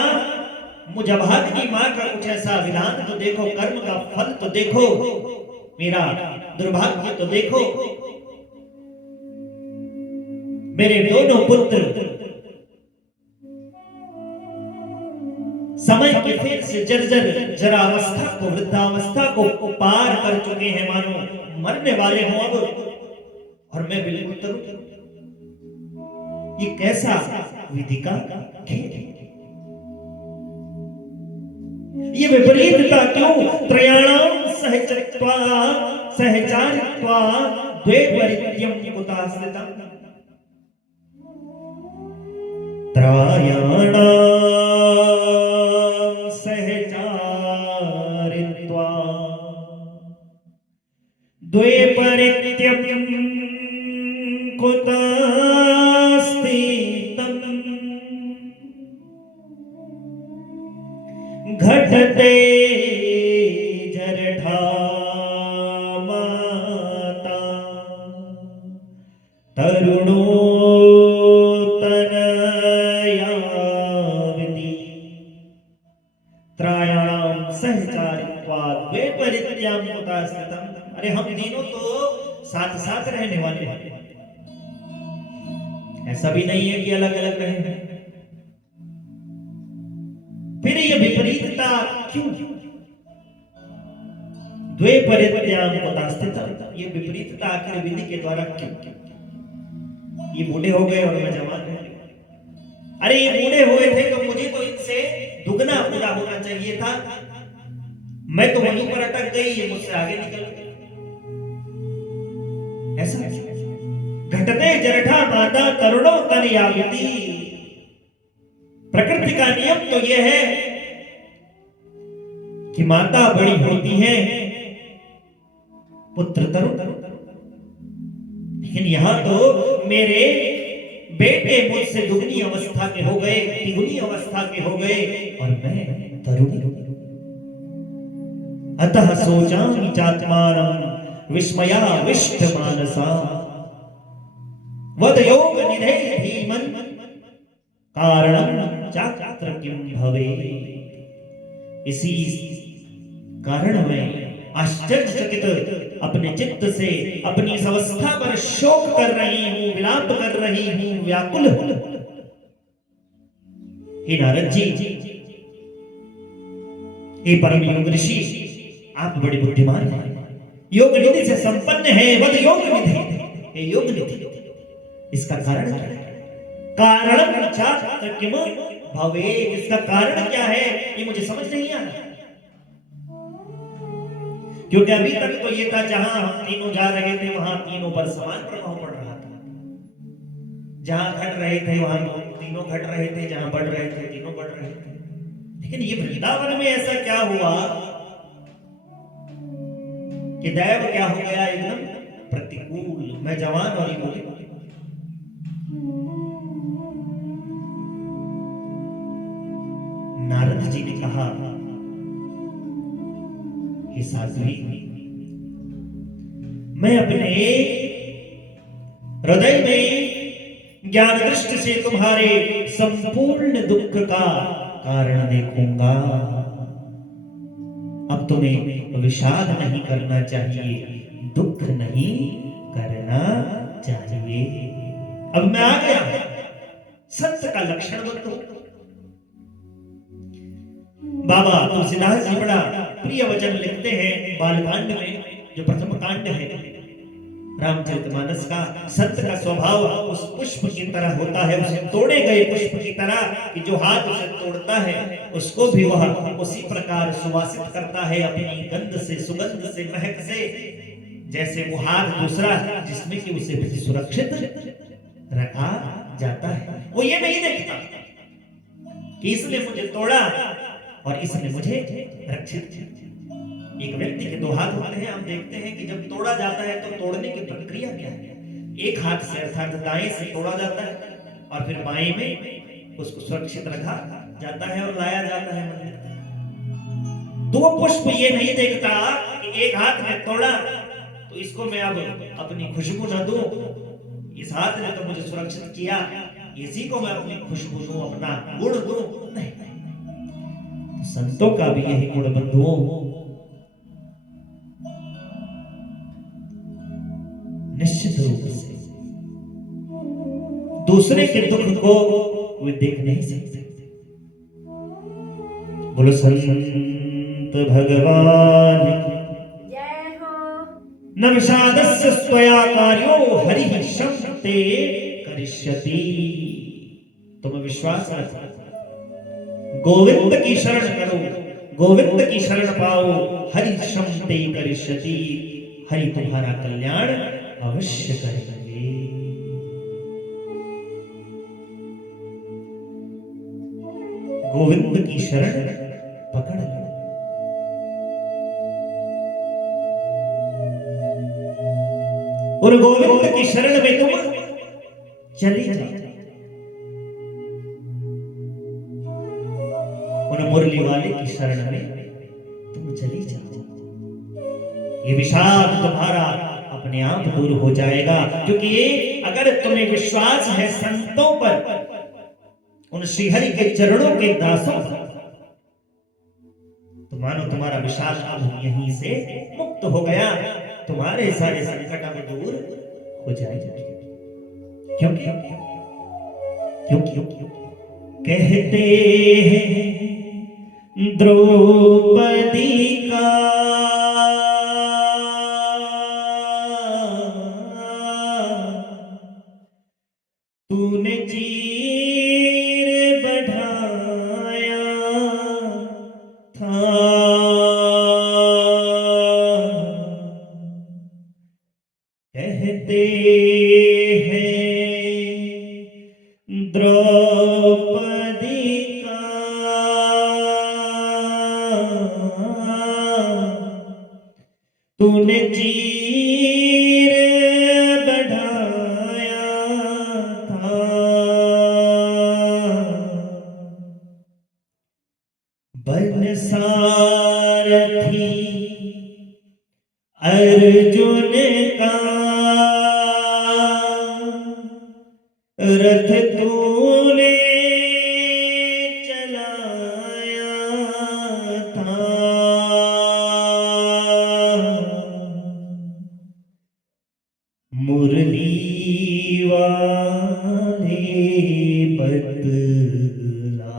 मुजभागिनी मां का कुछ ऐसा विधान तो देखो, कर्म का फल तो देखो, मेरा दुर्भाग्य तो देखो। मेरे दोनों पुत्र समय के फेर से जर्जर जरावस्था को, वृद्धावस्था को पार कर चुके हैं, मानो मरने वाले हों अब, और मैं बिल्कुल तरुण। ये कैसा विधि का खेल है? ये विपरीतता क्यों? त्रयाणाम सहचरित्वा सहचारित्वा द्वैपरित्यम कुतास्थितम्। त्रयाणाम सहचारित्वा द्वैपरित्यम कुतास्थितम्। घटते जरठा माता तरुणो तनयावति। त्रायाणाम सहचारित्वात् द्वैपरित्यम कुतास्थितम्। अरे हम तीनों तो साथ साथ रहने वाले हैं, ऐसा भी नहीं है कि अलग अलग रहे। फिर ये विपरीतता क्यों? द्वैपरित्यम कुतास्थितम्। ये विपरीतता आखिर विधि के द्वारा क्यों? ये बूढ़े हो गए और मैं जवान हूं। अरे ये बूढ़े हुए थे तो मुझे तो इनसे दुगना पूरा होना चाहिए था। मैं तो वहीं पर अटक गई, ये मुझसे आगे निकल गई। ऐसा घटते जरठा माता तरुणो तनयावति। प्रकृति का नियम तो यह है कि माता बड़ी होती है, पुत्र तरुण। लेकिन यहां तो मेरे बेटे मुझसे दुगनी अवस्था के हो गए, तिगुनी अवस्था के हो गए, और मैं तरुणी। अतः सोचामि चात्मानं विस्मयाविष्ट मानसा वद योग निधे धीमन कारणं चात्र किं भवेत्। इसी कारण में आश्चर्यचकित अपने चित्त से अपनी इस अवस्था पर शोक कर रही हूं, विलाप कर रही हूं, व्याकुल हूं। हे नारद जी, हे परम योग ऋषि, आप बड़े बुद्धिमान हैं, योग निधि से संपन्न है। वद योग निधि, हे योग निधि, इसका कारण क्या है? कारण चात्र किम भवेत्। इसका कारण क्या है ये मुझे समझ नहीं आ रहा। क्योंकि अभी तक तो ये था, जहां हम तीनों जा रहे थे वहां तीनों पर समान प्रभाव पड़ रहा था। जहां घट रहे थे वहां तीनों घट रहे थे, जहां बढ़ रहे थे तीनों बढ़ रहे थे। लेकिन ये वृंदावन में ऐसा क्या हुआ कि दैव क्या हो गया? एकदम प्रतिकूल। मैं जवान और ये बूढ़े। नारद जी ने कहा, हे साध्वी, मैं अपने हृदय में ज्ञान दृष्टि से तुम्हारे संपूर्ण दुख का कारण देखूंगा। अब तुम्हें विषाद नहीं करना चाहिए, दुख नहीं करना चाहिए। अब मैं आ गया, सत्य का लक्षण बदलो। बाबा तुलसीदास जी बड़ा प्रिय वचन लिखते हैं बालकांड में, जो प्रथम कांड है। रामचरितमानस का संत का स्वभाव उस पुष्प की तरह होता है, उसे तोड़े गए पुष्प की तरह कि जो हाथ उसे तोड़ता है उसको भी वह उसी प्रकार सुवासित करता है अपनी गंध से, सुगंध से, महक से, जैसे वो हाथ दूसरा जिसमें कि उसे भी सुरक्षित रखा जाता है। वो ये नहीं देखता कि इसने मुझे तोड़ा और इसने मुझे रक्षित किया। एक व्यक्ति के दो हाथ होते हैं, हम देखते हैं कि जब तोड़ा जाता है तो तोड़ने की प्रक्रिया क्या है। एक हाथ से अर्थात दाएं से तोड़ा जाता है और फिर बाएं में उसको सुरक्षित रखा जाता है और लाया जाता है मंदिर। तो वो पुष्प ये नहीं देखता कि एक हाथ में तोड़ा तो इसको मैं अब अपनी खुशबू न दूं, इस हाथ ने तो मुझे सुरक्षित किया, इसी को मैं अपनी खुशबू दूं, अपना गुण दूं। नहीं, तो संतों का भी यही गुण बंधुओं, निश्चित रूप से दूसरे के दुख को वे देख नहीं सकते। बोलो संत भगवान जय हो। न विषादस्य स्वया कार्यो हरिः शम्ते करिष्यति। तुम विश्वास रखो, गोविंद की शरण करो, गोविंद की शरण पाओ, हरि शम्ते करिष्यति, हरि तुम्हारा कल्याण अवश्य करेंगे। गोविंद की शरण पकड़ लो। और गोविंद की शरण में तुम चले जाओ। उन मुरली वाले की शरण में तुम चली जाओ। ये विषाद तुम्हारा अपने आप दूर हो जाएगा, क्योंकि अगर तुम्हें विश्वास है संतों पर, उन श्रीहरि के चरणों के दासों पर, तो मानो तुम्हारा विषाद अब यहीं से मुक्त हो गया, तुम्हारे सारे संकट अब दूर हो जाएंगे। क्योंकि कहते हैं द्रौपदी का तूने चीर बढ़ाया था, कहते हैं द्रौपदी का तूने चीर बढ़ाया था, बन सारथी अर्जुन का रथ तूने चलाया था, मुरली वाले बदला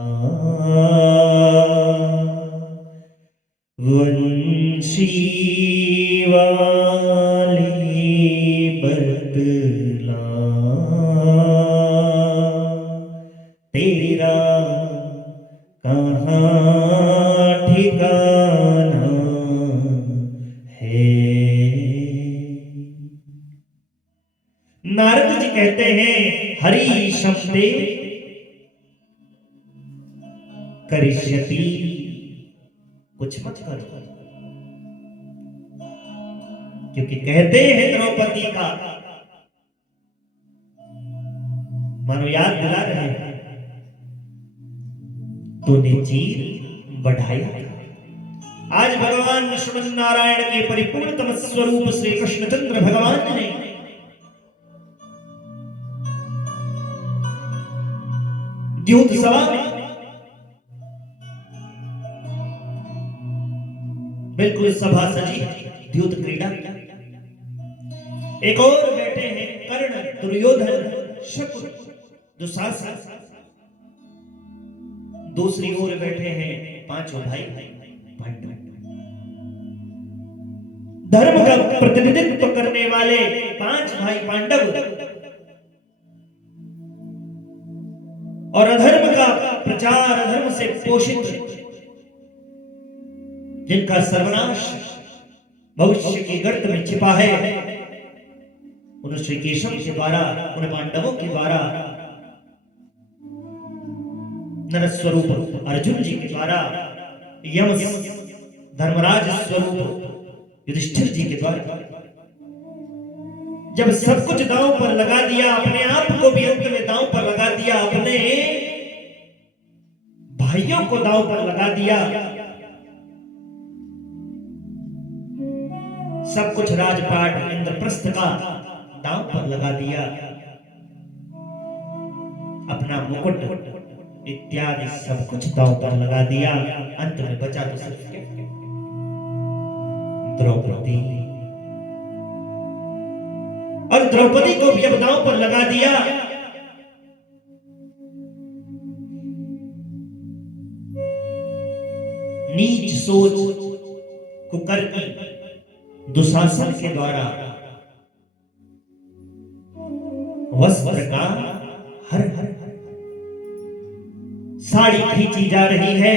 वंशी वाले बदला, तेरा कहाँ ठिकाना है। नारद जी कहते हैं हरि शब्दे करिष्यति, कुछ मत करो, क्योंकि कहते हैं द्रौपदी का, मानो याद दिला रहे हैं, तूने चीर बढ़ाया। आज भगवान श्रीमन नारायण के परिपूर्णतम स्वरूप श्री कृष्णचंद्र भगवान ने द्यूत सभा में बिल्कुल सभा सजी, द्यूत क्रीड़ा। एक और बैठे हैं कर्ण, दुर्योधन, शकुन, दुशासन, दूसरी ओर बैठे हैं पांचों भाई पांडव। धर्म का प्रतिनिधित्व करने वाले 5 भाई पांडव और अधर्म का प्रचार, अधर्म से पोषित जिनका सर्वनाश भविष्य के गर्त में छिपा है, उन श्री केशव के द्वारा, उन पांडवों के द्वारा, नरस्वरूप अर्जुन जी के द्वारा, यम धर्मराज स्वरूप युधिष्ठिर जी के द्वारा, जब सब कुछ दांव पर लगा दिया, अपने आप को भी अंत में दांव पर लगा दिया, अपने भाइयों को दांव पर लगा दिया, सब कुछ राजपाट इंद्रप्रस्थ का दांव पर लगा दिया, अपना मुकुट इत्यादि सब कुछ दांव पर लगा दिया, अंत में बचा तो सिर्फ द्रौपदी। और द्रौपदी को भी अब दांव पर लगा दिया। नीच सोच कुकर्मी दुशासन के द्वारा वस्त्र का हर साड़ी खींची जा रही है।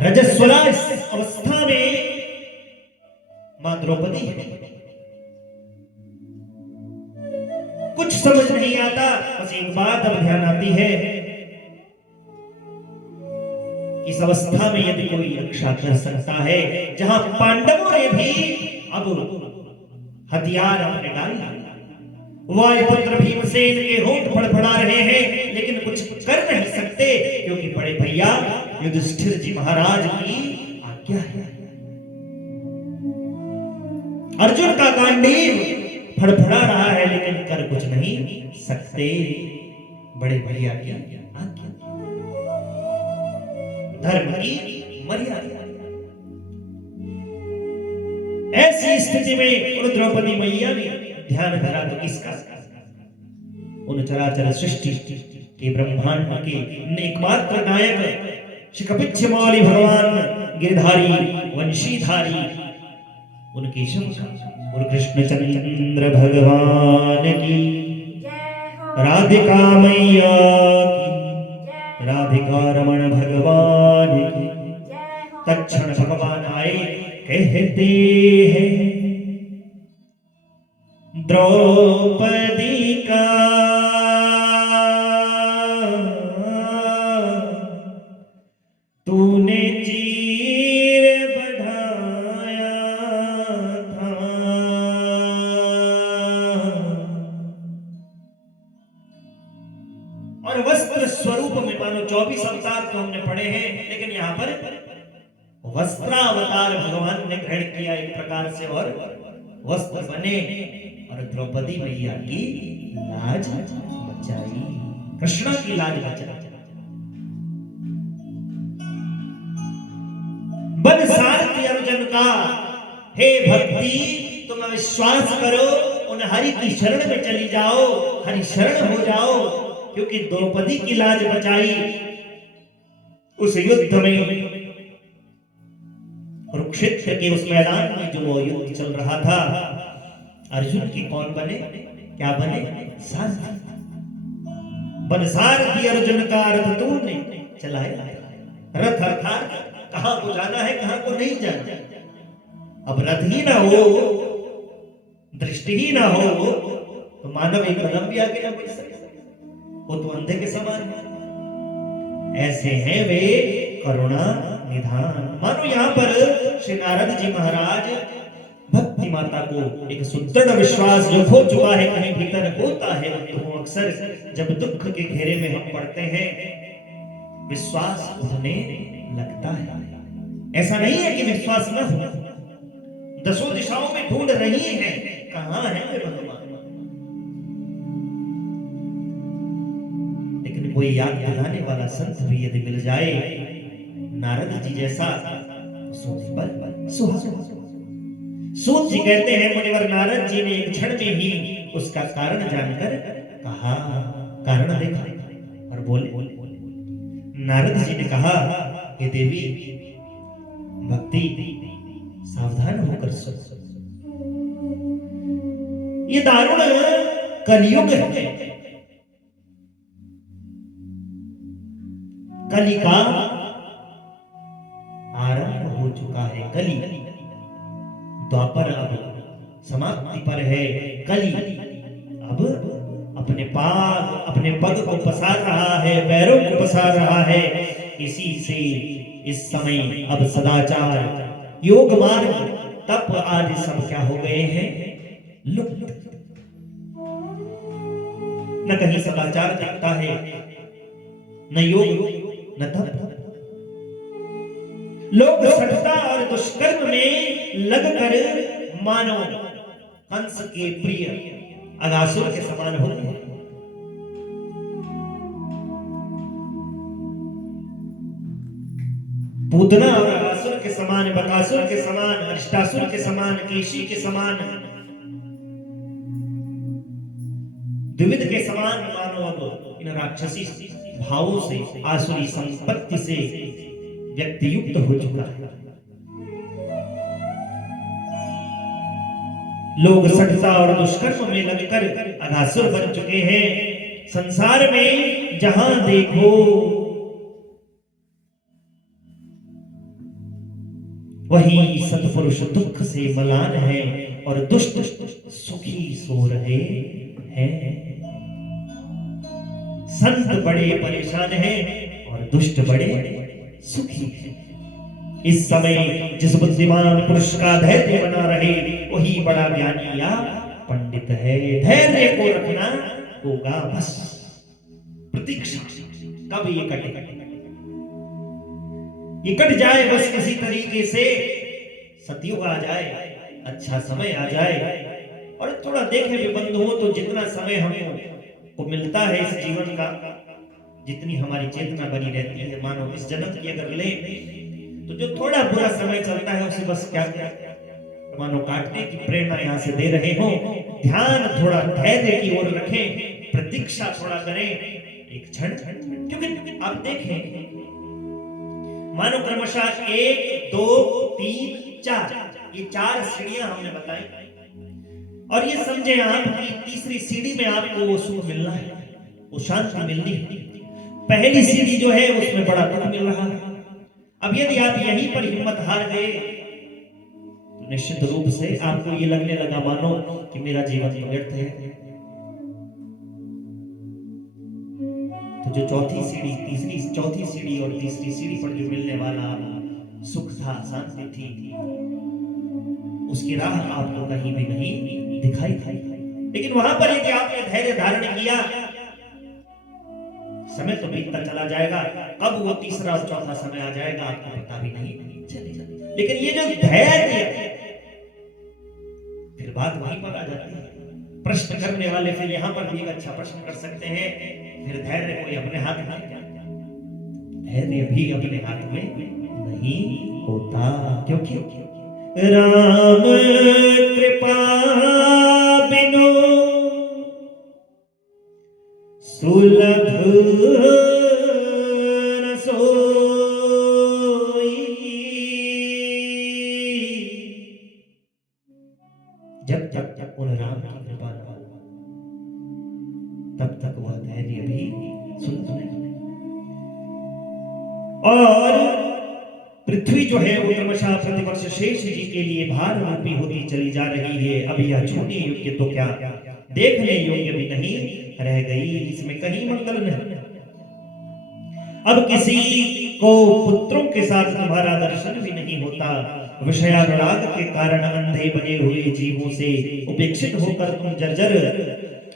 रजस्वला इस अवस्था में मां द्रौपदी है। कुछ समझ नहीं आता, बस एक बात अब ध्यान आती है, इस अवस्था में यदि कोई रक्षा कर सकता है, जहां पांडवों ने भी अब हथियार अपने डाले, वायुपुत्र भीमसेन के होंठ फड़फड़ा रहे हैं, लेकिन कुछ कर नहीं सकते, क्योंकि बड़े भैया युधिष्ठिर जी महाराज की आज्ञा है। अर्जुन का गांडीव फड़फड़ा रहा है, लेकिन कर कुछ नहीं सकते, बड़े भैया की आज्ञा। धर्म की मर्यादा। ऐसी स्थिति में उन द्रौपदी मैया ने ध्यान धरा तो किसका? उन चराचर सृष्टि के ब्रह्मांड के एकमात्र नायक श्री कपिच्छमौली भगवान गिरधारी वंशीधारी उनके शव का और कृष्णचंद्र भगवान की राधिका मैया की, राधिका रमण भगवान की। तत्क्षण भगवान आए, कहते हैं द्रौपदी का तूने चीर बढ़ाया था, और वस्त्र स्वरूप में मानो 24 अवतार तो हमने पढ़े हैं, लेकिन यहाँ पर वस्त्रावतार भगवान ने ग्रहण किया एक प्रकार से, और वस्त्र बने और द्रौपदी मैया की लाज बचाई, कृष्ण की लाज बचाई। बन सारथी अर्जुन का, हे भक्ति तुम विश्वास करो, उन हरि की शरण में चली जाओ, हरि शरण हो जाओ, क्योंकि द्रौपदी की लाज बचाई। उस युद्ध में, कुरुक्षेत्र के उस मैदान में जो युद्ध चल रहा था, अर्जुन की कौन बने, क्या बने? सारथी। बन सारथी अर्जुन का रथ तूने चलाया, रथ अर्थात कहां को जाना है, कहां को नहीं जाना। अब रथ ही ना हो, दृष्टि ही ना हो, तो मानव एक कदम भी आगे ना बढ़ सके, वो तो अंधे के समान है। ऐसे हैं वे करुणा निधान। मानो यहाँ पर श्री नारद जी महाराज भक्ति माता को एक सुदृढ़ विश्वास जो हो चुका है, कहीं भीतर होता है, तो अक्सर जब दुख के घेरे में हम पड़ते हैं, विश्वास उठने लगता है। ऐसा नहीं है कि विश्वास न हो, दसों दिशाओं में ढूंढ रही है, कहां है वे भगवान, लेकिन कोई याद दिलाने वाला संत भी यदि मिल जाए, नारद जी जैसा, सोने पर सुहागा। सूत जी कहते हैं, मुनिवर नारद जी ने एक क्षण में ही उसका कारण जानकर कहा, कारण देखा और बोले। नारद जी ने कहा, हे देवी, भक्ति सावधान होकर सुन। ये दारुण कलयुग है। कली का आरंभ हो चुका है। कली द्वापर अब समाप्ति पर है। कली अब अपने पग को पसार रहा है, पैरों को पसार रहा है। इसी से इस समय अब सदाचार, योग मार्ग, तप आदि सब क्या हो गए हैं? लुप्त। न कहीं सदाचार दिखता है, न योग, न तप। लोग सठता और दुष्कर्म में लगकर मानो कंस के प्रिय अगासुर के समान हो गए। पूतना और अगासुर के समान, बकासुर के समान, अष्टासुर के समान, केशी के समान, द्विविध के समान मानो अब इन राक्षसी भावों से, आसुरी संपत्ति से व्यक्ति युक्त हो चुका है। लोग सठता और दुष्कर्म में लगकर अघासुर बन चुके हैं। संसार में जहां देखो वही सत्पुरुष दुख से मलान है और दुष्ट सुखी सो रहे हैं। संत बड़े परेशान हैं और दुष्ट बड़े सुखी हैं। इस समय जिस बुद्धिमान पुरुष का धैर्य बना रहे वही बड़ा ज्ञानी या पंडित है। धैर्य को रखना होगा बस। प्रतीक्षा कब ये कटे, ये कट जाए बस किसी तरीके से। सतयुग आ जाए, अच्छा समय आ जाए। और थोड़ा देखें भी बंधुओं, तो जितना समय हमको मिलता है इस जीवन का, जितनी हमारी चेतना बनी रहती है, मानो इस जन्म की अगर ले तो जो थोड़ा बुरा समय चलता है उसे बस क्या मानो काटने की प्रेरणा यहां से दे रहे हो। ध्यान थोड़ा धैर्य की ओर रखें, प्रतीक्षा थोड़ा करें एक क्षण। क्योंकि आप देखें, मानो क्रमशः 1 2 3 4 ये 4 सीढ़ियां हमने बताई, और ये समझे आप कि तीसरी सीढ़ी में आपको वो सुख मिलना है, वो शांति मिलनी है। पहली सीढ़ी जो है उसमें बड़ा दुख मिल रहा है। अब यदि आप यहीं पर हिम्मत हार गए तो निश्चित रूप से आपको ये लगने लगा मानो कि मेरा जीवन तो व्यर्थ है। तो जो चौथी सीढ़ी, चौथी सीढ़ी और तीसरी सीढ़ी पर जो मिलने वाला सुख था, शांति थी, उसकी राह आपको कहीं भी नहीं दिखाई थी। लेकिन वहां पर यदि आपने धैर्य धारण किया, समय तो बीतता चला जाएगा, कब वो तीसरा और चौथा समय आ जाएगा आपको पता भी नहीं चलेगा। लेकिन ये जो धैर्य, फिर बात वहीं पर आ जाती है। प्रश्न करने वाले फिर यहां पर भी एक अच्छा प्रश्न कर सकते हैं, फिर धैर्य कोई अपने हाथ में, धैर्य भी अपने हाथ में नहीं होता। क्योंकि राम कृपा बिनु सुलभ न सोई। जब तक उन राम की कृपा न हो तब तक वह धैर्य भी सुलभ नहीं। और पृथ्वी जो है वो क्रमशः प्रतिवर्ष शेष जी के लिए भार रूपी होती चली जा रही है। अब यह छूने योग्य तो क्या, देखने योग्य भी नहीं रह गई। इसमें कहीं मंगल नहीं। अब किसी को पुत्रों के साथ तुम्हारा दर्शन भी नहीं होता। विषयानुराग के कारण अंधे बने हुए जीवों से उपेक्षित होकर तुम जर्जर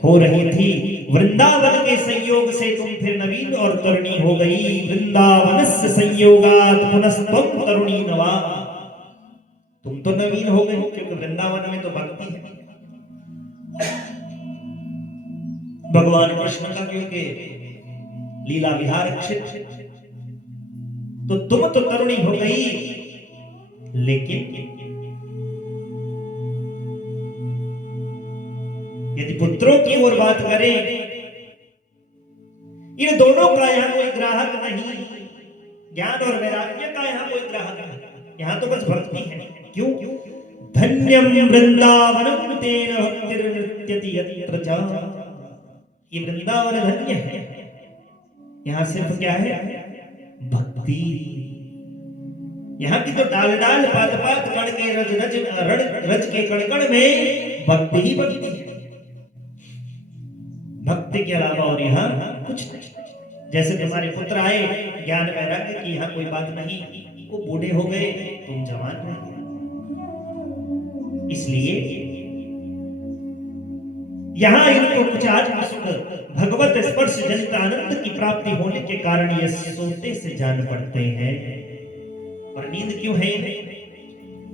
हो रही थी। वृंदावन के संयोग से तुम फिर नवीन और तरुणी हो गई। वृंदावनस्य संयोगात् पुनस्त्वं तरुणी नवा। तुम तो नवीन हो गए क्योंकि वृंदावन में तो भक्ति है भगवान कृष्ण का, क्योंकि लीला विहार क्षेत्र, तो तुम तो तरुणी हो गई। लेकिन यदि पुत्रों की ओर बात करें, इन दोनों का यहां कोई ग्राहक नहीं। ज्ञान और वैराग्य का यहां कोई ग्राहक नहीं, यहां तो बस भक्ति है। क्यों? धन्यम वृंदावनम तेन भक्तिर्नृत्यति यत्र च। ये वृंदावन धन्य है। यहाँ सिर्फ क्या है? भक्ति। यहाँ की तो डाल डाल पात पात कण के रज रज रज के कण कण में भक्ति ही भक्ति है। भक्ति के अलावा और यहाँ कुछ नहीं। जैसे तुम्हारे पुत्र आए ज्ञान वैराग्य की यहाँ कोई बात नहीं, वो बूढ़े हो गए, तुम जवान रह गए। इसलिए यहाँ इनको कुछ आत्म सुख भगवत स्पर्श जनित आनंद की प्राप्ति होने के कारण ये सोते से जान पड़ते हैं। और नींद क्यों है?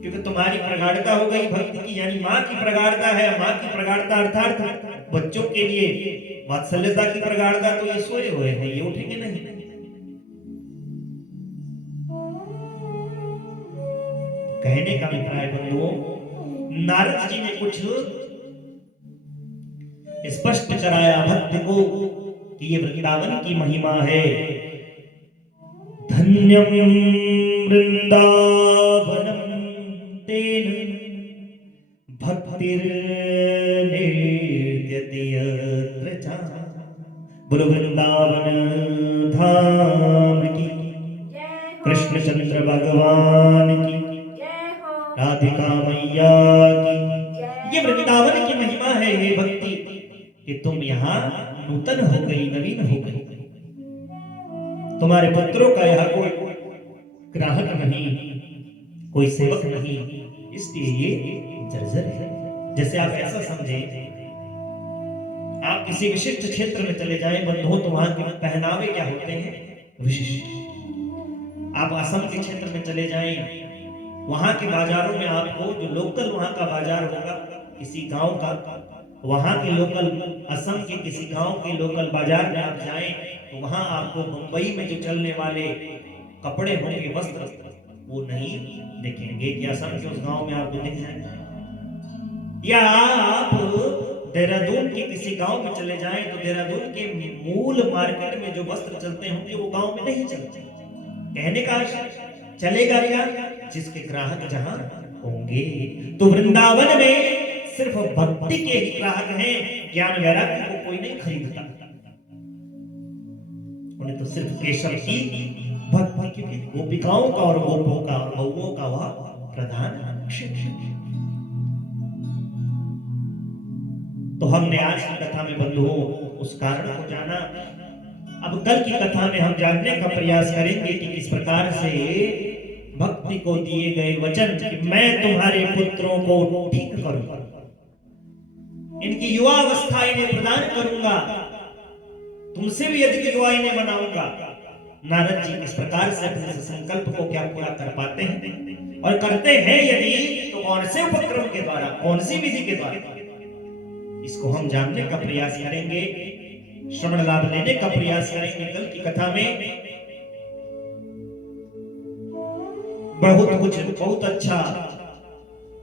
क्योंकि तुम्हारी प्रगाढ़ता हो गई भक्ति की, यानी माँ की प्रगाढ़ता है। माँ की प्रगाढ़ता अर्थात बच्चों के लिए वात्सल्यता की प्रगाढ़ता, तो ये सोए हुए हैं, ये उठेंगे नहीं। कहने का अभिप्राय बंधुओं, नारद जी ने कुछ स्पष्ट कराया भक्त को कि ये वृंदावन की महिमा है। धन्यम वृंदावनम तेन भक्तिर्नृत्यति यत्र च। बोलो वृंदावन धाम की, कृष्णचंद्र भगवान की, राधिका मैया की। ये वृंदावन की महिमा है ये भक्ति कि तुम यहाँ नूतन हो गई, नवीन हो गई। तुम्हारे पुत्रों का यहाँ कोई ग्राहक नहीं, कोई सेवक नहीं, इसलिए ये जर्जर है। जैसे आप ऐसा समझे, आप किसी विशिष्ट क्षेत्र में चले जाएं बंधुओं, तो वहां के पहनावे क्या होते हैं? विशिष्ट। आप असम के क्षेत्र में चले जाएं, वहां के बाजारों में आपको जो लोकल वहां का बाजार होगा किसी गांव का, वहां के लोकल असम के किसी गांव के लोकल बाजार में आप जाएं तो वहां आपको मुंबई में जो चलने वाले कपड़े होंगे, वस्त्र, वो नहीं दिखेंगे कि असम के उस गांव में आपको दिख जाएंगे। या आप देहरादून के किसी गांव में चले जाएं तो देहरादून के मूल मार्केट में जो वस्त्र चलते होंगे वो गांव में नहीं चलते। कहने का चलेगा क्या? जिसके ग्राहक जहां होंगे। तो वृंदावन में सिर्फ भक्ति के ही ग्राहक हैं, ज्ञान वैराग्य को कोई नहीं खरीदता। उन्हें तो सिर्फ केशव की भक्ति, क्योंकि गोपिकाओं का और गोपों का और गौओं का वह प्रधान शिक्षक। तो हमने आज की कथा में बंधुओं उस कारण को जाना। अब कल की कथा में हम जानने का प्रयास करेंगे कि किस प्रकार से भक्ति को दिए गए वचन कि मैं तुम्हारे पुत्रों को ठीक करूंगा, इनकी युवावस्था इन्हें प्रदान करूंगा, तुमसे भी अधिक युवा इन्हें बनाऊंगा। नारद जी इस प्रकार से अपने संकल्प को क्या पूरा कर पाते हैं और करते हैं यदि, तो कौन से उपक्रम के द्वारा, कौन सी विधि के द्वारा, इसको हम जानने का प्रयास करेंगे, श्रवण लाभ लेने का प्रयास करेंगे। कल की कथा में बहुत अच्छा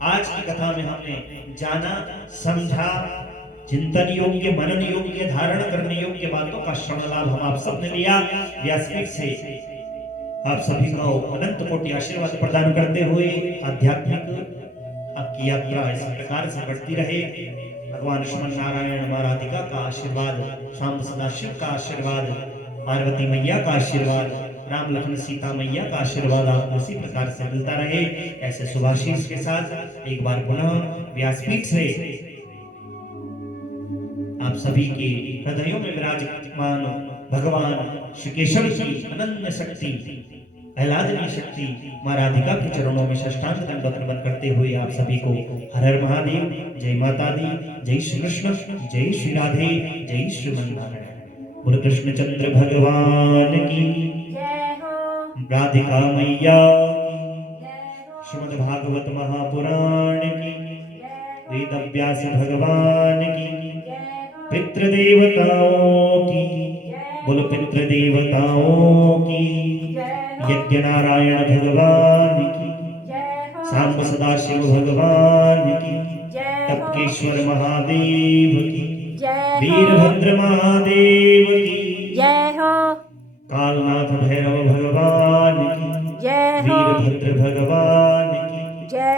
आज की कथा में हमने जाना, समझा, चिंतन योग्य, मनन योग्य, धारण करने योग्य बातों का श्रवण लाभ हम आप सबने लिया। व्यासपीठ से आप सभी को अनंत कोटि आशीर्वाद प्रदान करते हुए आध्यात्मिक आपकी यात्रा इस प्रकार से बढ़ती रहे। भगवान श्रीमन नारायण माँ राधिका का आशीर्वाद, शाम सदाशिव का आशीर्वाद, पार्वती मैया का आशीर्वाद, राम लखन सीता मैया का आशीर्वाद आपको इसी प्रकार से मिलता रहे। ऐसे सुभाशीष के साथ एक बार पुनः व्यासपीठ से आप सभी के हृदयों में विराजमान भगवान श्री केशव की अनन्य शक्ति, आह्लादनीय शक्ति माँ राधिका के चरणों में साष्टांग दंडवत नमन करते हुए आप सभी को हर हर महादेव, जय माता दी, जय श्री कृष्ण, जय श्री राधे, जय श्रीमन नारायण। बोलो कृष्णचंद्र भगवान की, राधिका मैया की, श्रीमद् भागवत महापुराण की, वेद व्यास भगवान की, पितृदेवताओं की, बोलो पितृदेवताओं की, यज्ञ नारायण भगवान की, सांब सदाशिव भगवान की, तपकेश्वर महादेव की, वीरभद्र महादेव की, कालनाथ भैरव भगवान की, वीरभद्र भगवान की,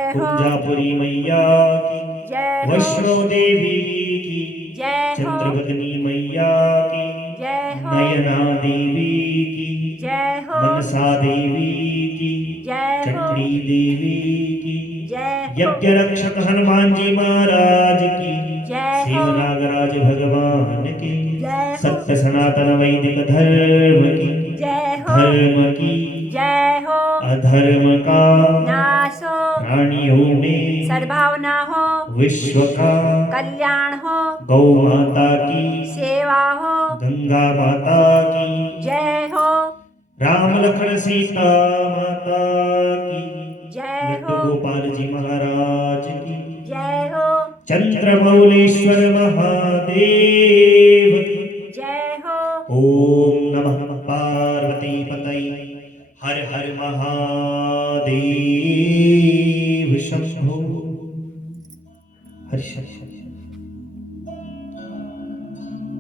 हो कुंजापुरी मैया की, जय हो वैष्णो देवी की, जय हो चंद्रवदनी मैया की, जय हो नयना देवी की, जय हो मनसा देवी की, जय हो चंडी देवी की, जय हो यज्ञ रक्षक हनुमान जी महाराज की, जय शिव हो नागराज भगवान की, जय हो सत्य सनातन वैदिक धर्म की, जय हो धर्म की जय हो अधर्म का नाश हो प्राणियों में सद्भावना हो विश्व का कल्याण हो गौ माता की, सेवा हो गंगा माता की, जय हो राम लखन सीता माता की, जय लड्डू हो गोपाल जी महाराज की, जय हो चंद्रमौलेश्वर महादेव की। जय हो ओम नमः पार्वती पतये हर हर महादेव शंभो।